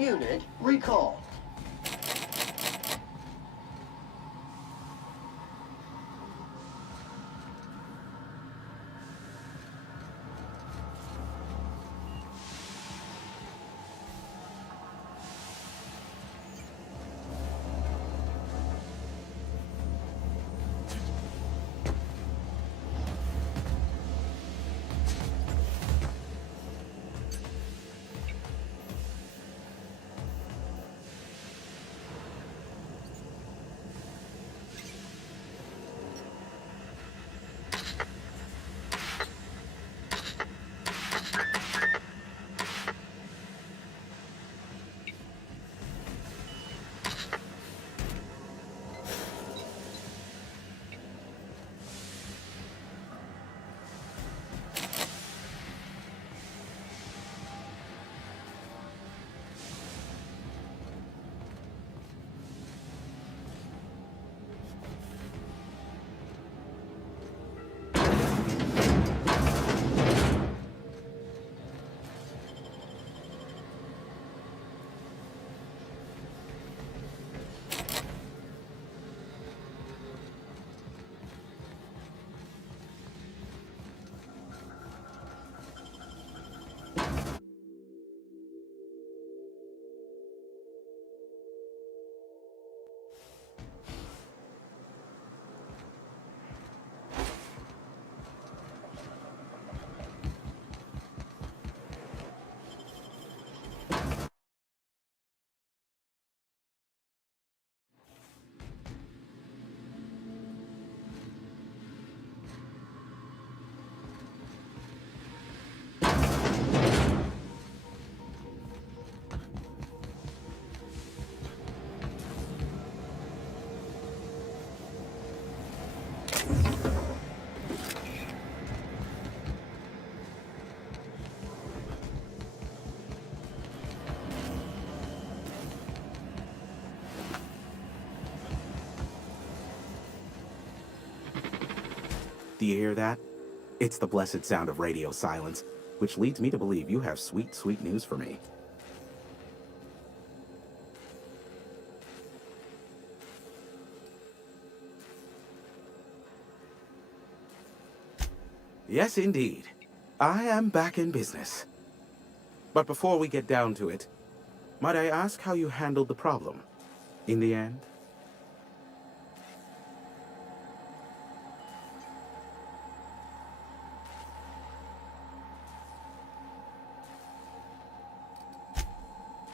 Unit recall. Do you hear that? It's the blessed sound of radio silence, which leads me to believe you have sweet, sweet news for me. Yes, indeed. I am back in business. But before we get down to it, might I ask how you handled the problem in the end?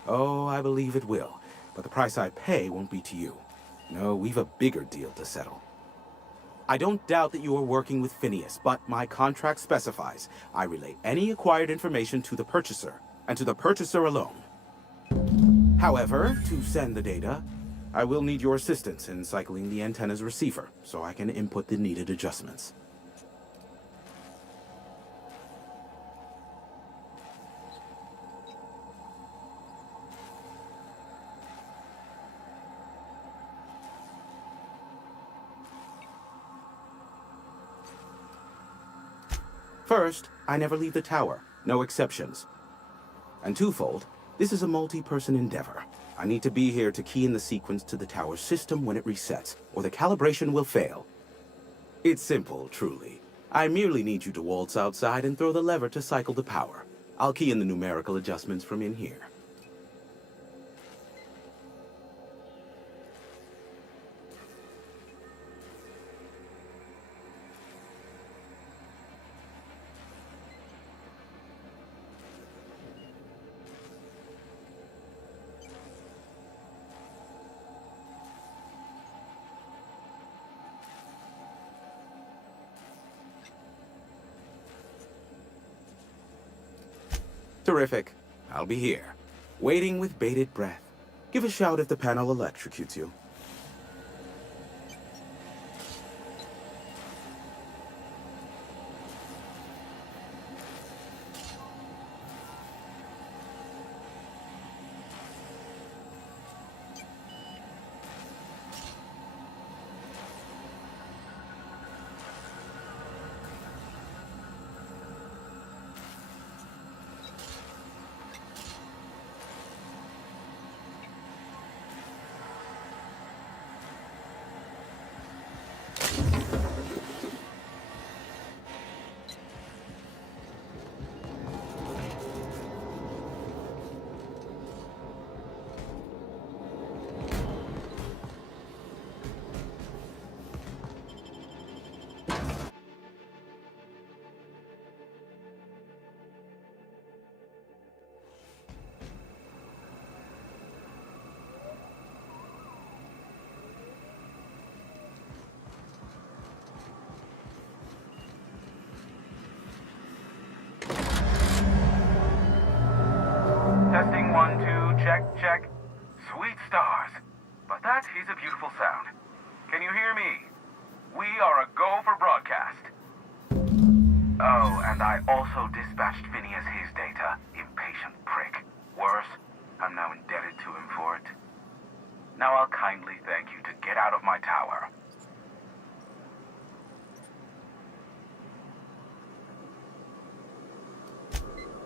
Oh, I believe it will. But the price I pay won't be to you. No, we've a bigger deal to settle. I don't doubt that you are working with Phineas, but my contract specifies I relay any acquired information to the purchaser, and to the purchaser alone. However, to send the data, I will need your assistance in cycling the antenna's receiver, so I can input the needed adjustments. First, I never leave the tower, no exceptions. And twofold, this is a multi-person endeavor. I need to be here to key in the sequence to the tower's system when it resets, or the calibration will fail. It's simple, truly. I merely need you to waltz outside and throw the lever to cycle the power. I'll key in the numerical adjustments from in here. Terrific. I'll be here, waiting with bated breath. Give a shout if the panel electrocutes you. check, check. Sweet stars. But that is a beautiful sound. Can you hear me? We are a go for broadcast. Oh, and I also dispatched Phineas his data. Impatient prick. Worse, I'm now indebted to him for it. Now I'll kindly thank you to get out of my tower.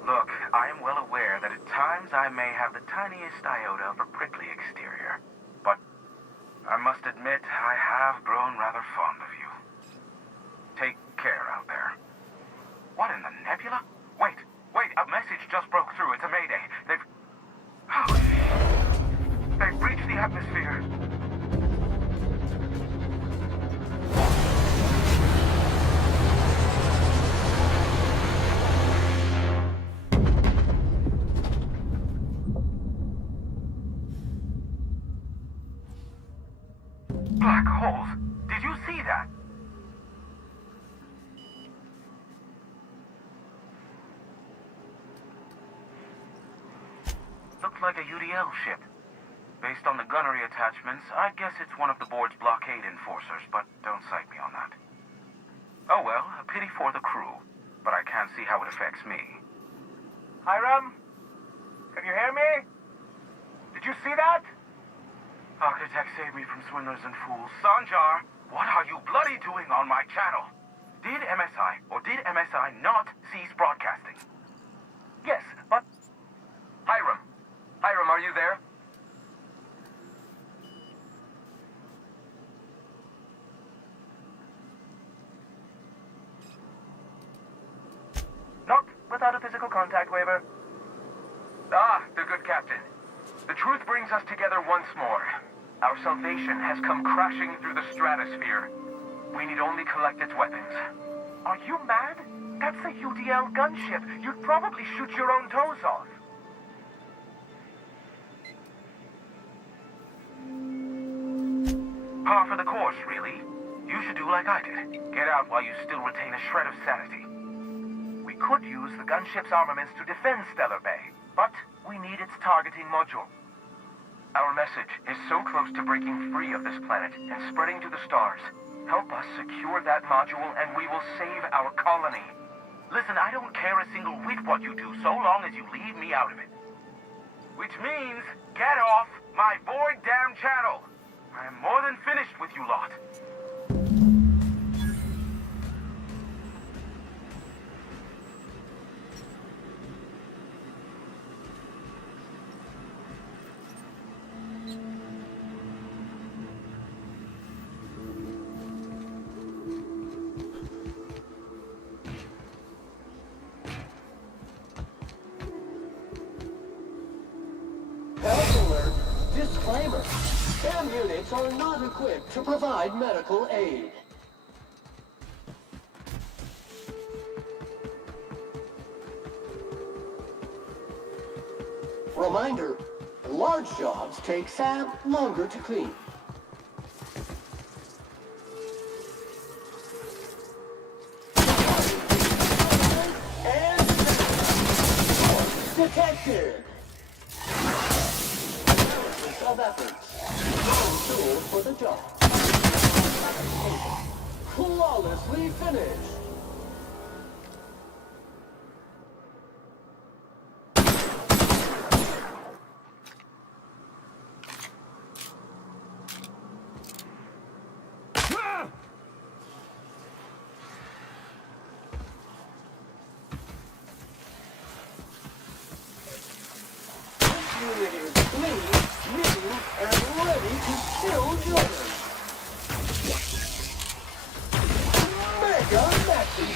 Look, I am well aware that at times I may have the tiniest iota of a prickly exterior, but I must admit I have grown rather fond of you. Take care out there. What in the nebula? Wait, a message just broke through. It's a mayday. They've breached the atmosphere. Black holes. Did you see that? Looked like a UDL ship. Based on the gunnery attachments, I guess it's one of the board's blockade enforcers, but don't cite me on that. Oh well, a pity for the crew, but I can't see how it affects me. Hiram? Can you hear me? Did you see that? Architect saved me from swindlers and fools. Sanjar, what are you bloody doing on my channel? Did MSI or did MSI not cease broadcasting? Yes, but... Hiram, are you there? Not without a physical contact waiver. Ah, the good captain. The truth brings us together once more. Our salvation has come crashing through the stratosphere. We need only collect its weapons. Are you mad? That's a UDL gunship. You'd probably shoot your own toes off. Par for the course, really. You should do like I did. Get out while you still retain a shred of sanity. We could use the gunship's armaments to defend Stellar Bay, but we need its targeting module. Our message is so close to breaking free of this planet and spreading to the stars. Help us secure that module and we will save our colony. Listen, I don't care a single whit what you do so long as you leave me out of it. Which means, get off my void damn channel. I am more than finished with you lot. Disclaimer. SAM units are not equipped to provide medical aid. Reminder, large jobs take SAM longer to clean. And detected. Of efforts. Tool for the job. Flawlessly finished. Unit is clean, knitting, and ready to kill Jordan. Mega messy.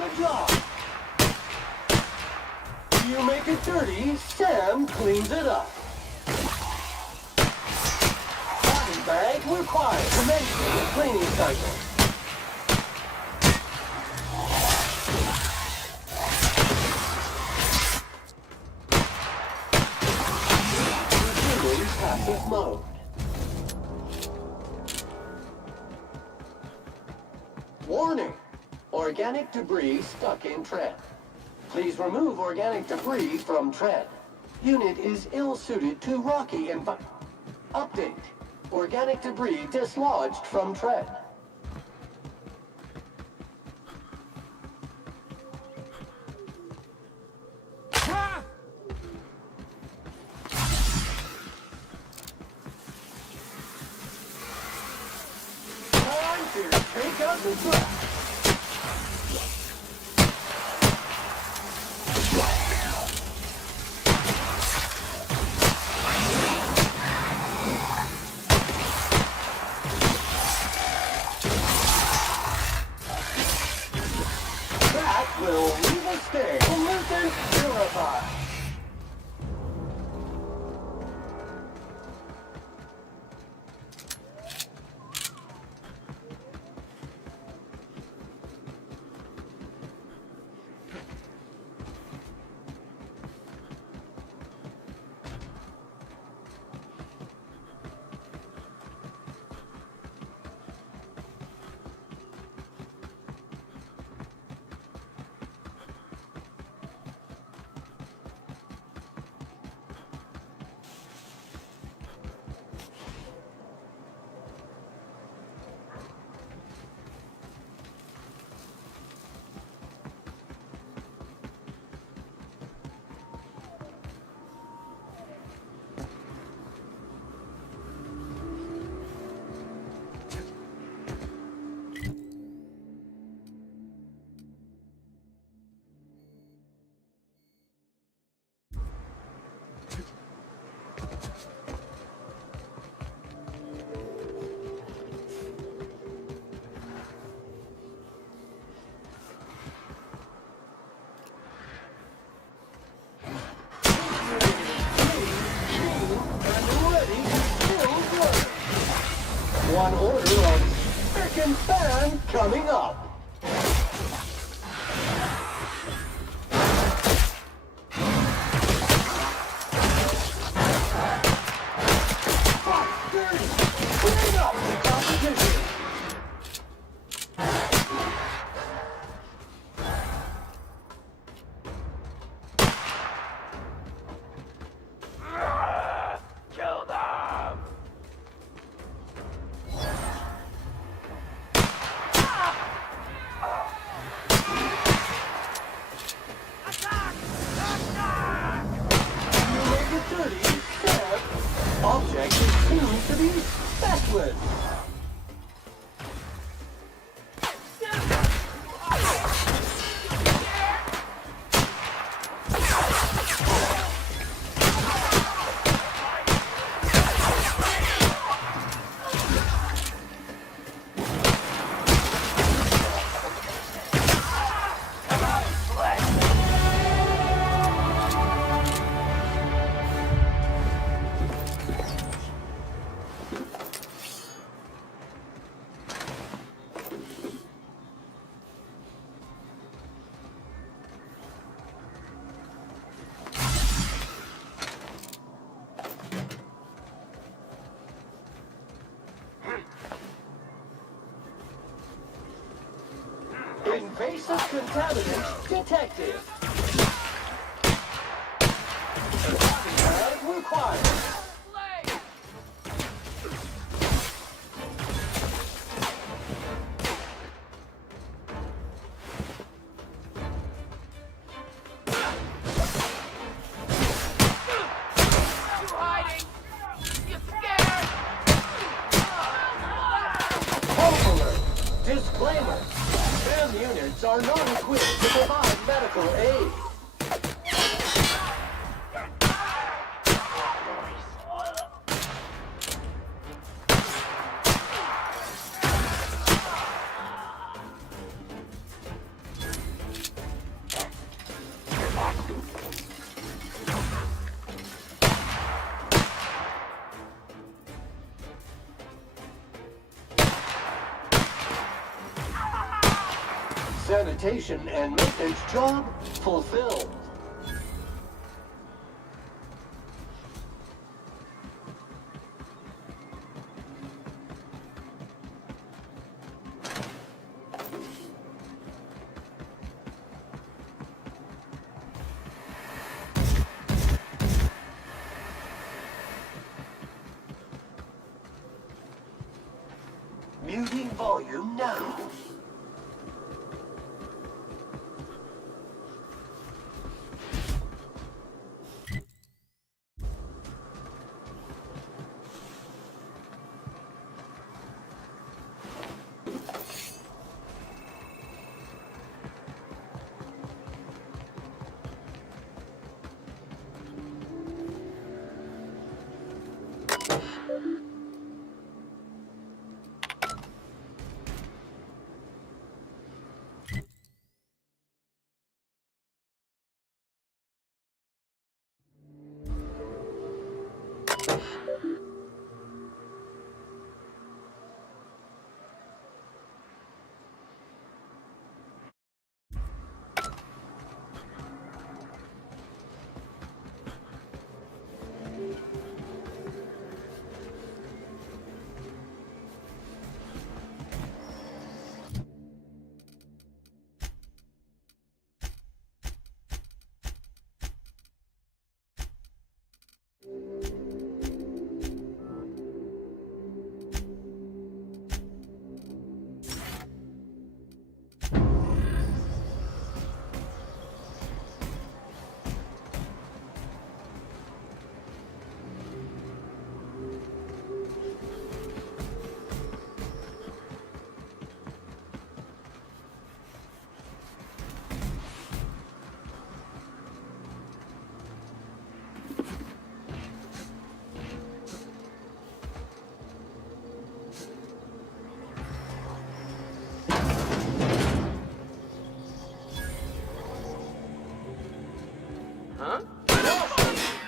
the job. You make it dirty, Sam cleans it up. Body bag required. Commencing the cleaning cycle. Resuming passive mode. Warning! Organic debris stuck in tread. Please remove organic debris from tread. Unit is ill-suited to rocky Update. Organic debris dislodged from tread. Time to take out the trash. Will leave a stay. Pollutant purified. One order of frickin' fan coming up. Clean up the competition. Kill them! Object is tuned to be specialist. Invasive contaminant detected. Body bag required. Disclaimer. SAM units are not equipped to provide medical aid. Sanitation and maintenance job fulfilled. Muting volume now.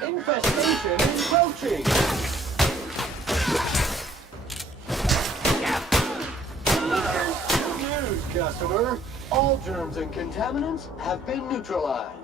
Infestation encroaching! Good news, customer. All germs and contaminants have been neutralized.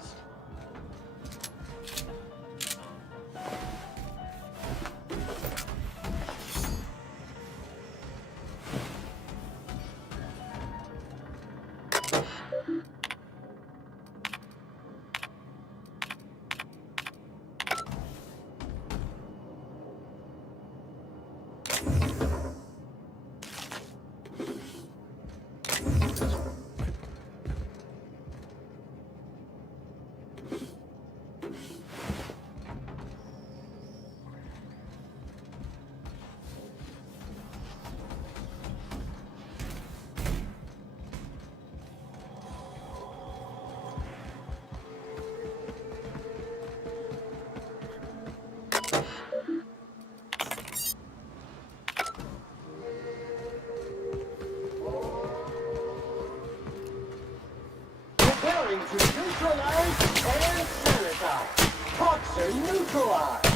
Preparing to neutralize and sanitize. Toxin neutralized.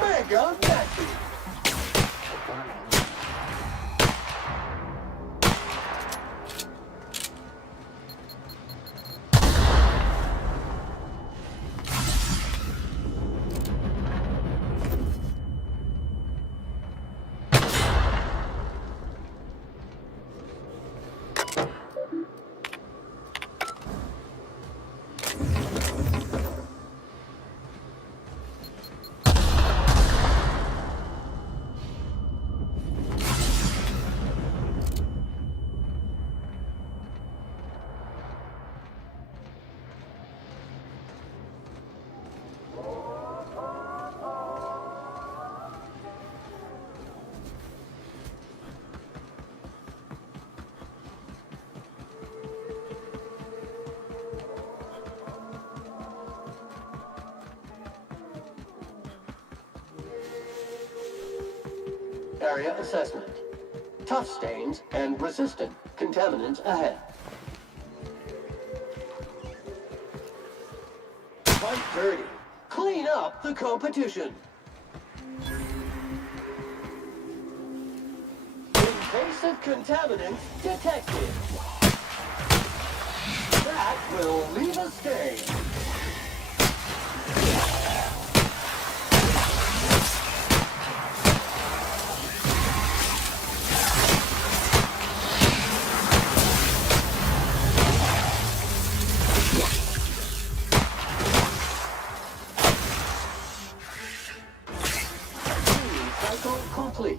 Mega massive. Area assessment. Tough stains and resistant contaminants ahead. Fight dirty. Clean up the competition. Invasive contaminants detected. That will leave a stain. Cycle complete.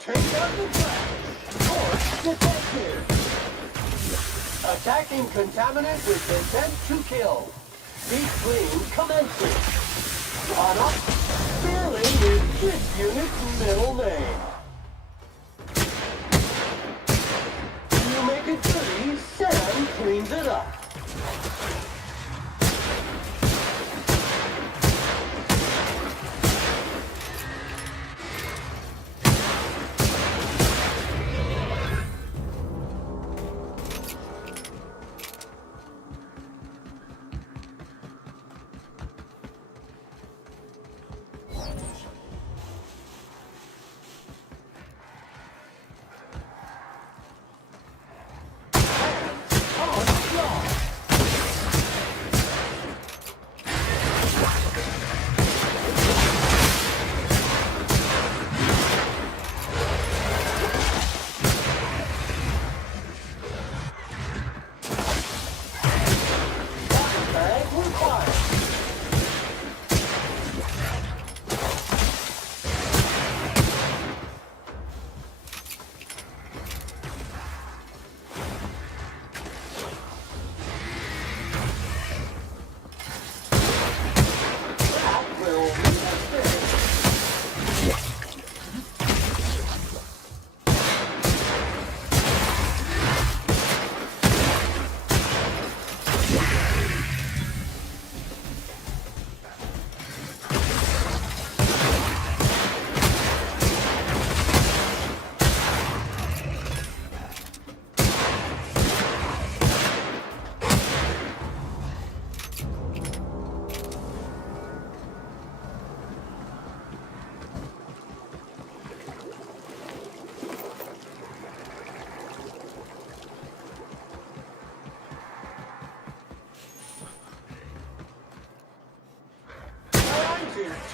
Take out the trash. Or detective. Attacking contaminant with intent to kill. Deep clean commencing. On up. Feeling is this unit's middle name. You make it dirty, Sam cleans it up.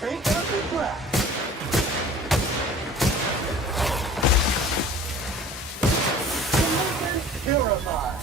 Take out the trash. Purify.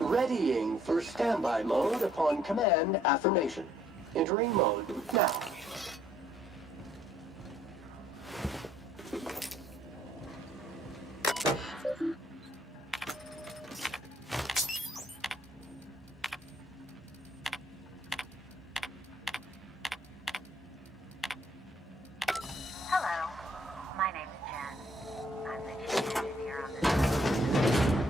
Readying for standby mode upon command affirmation. Entering mode now. Hello, my name's Jen. I'm the chief engineer on this ship.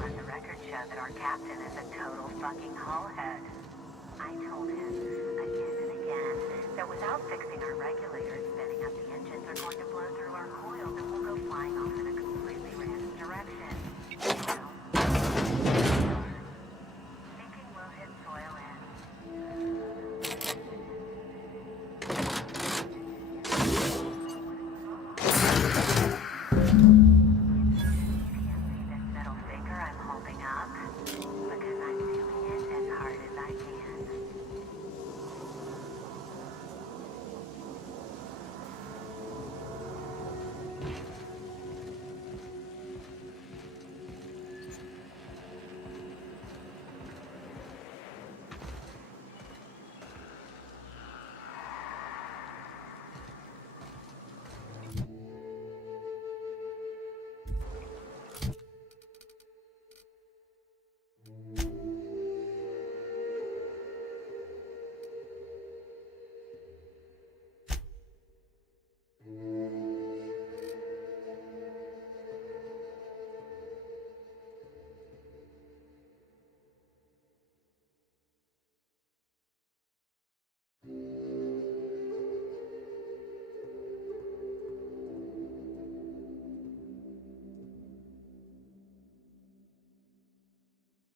Let the record show that our captain is a total fucking hull head. I I told him again and again that without fixing our regulators, spinning up the engines are going to blow through our coils and we'll go flying off in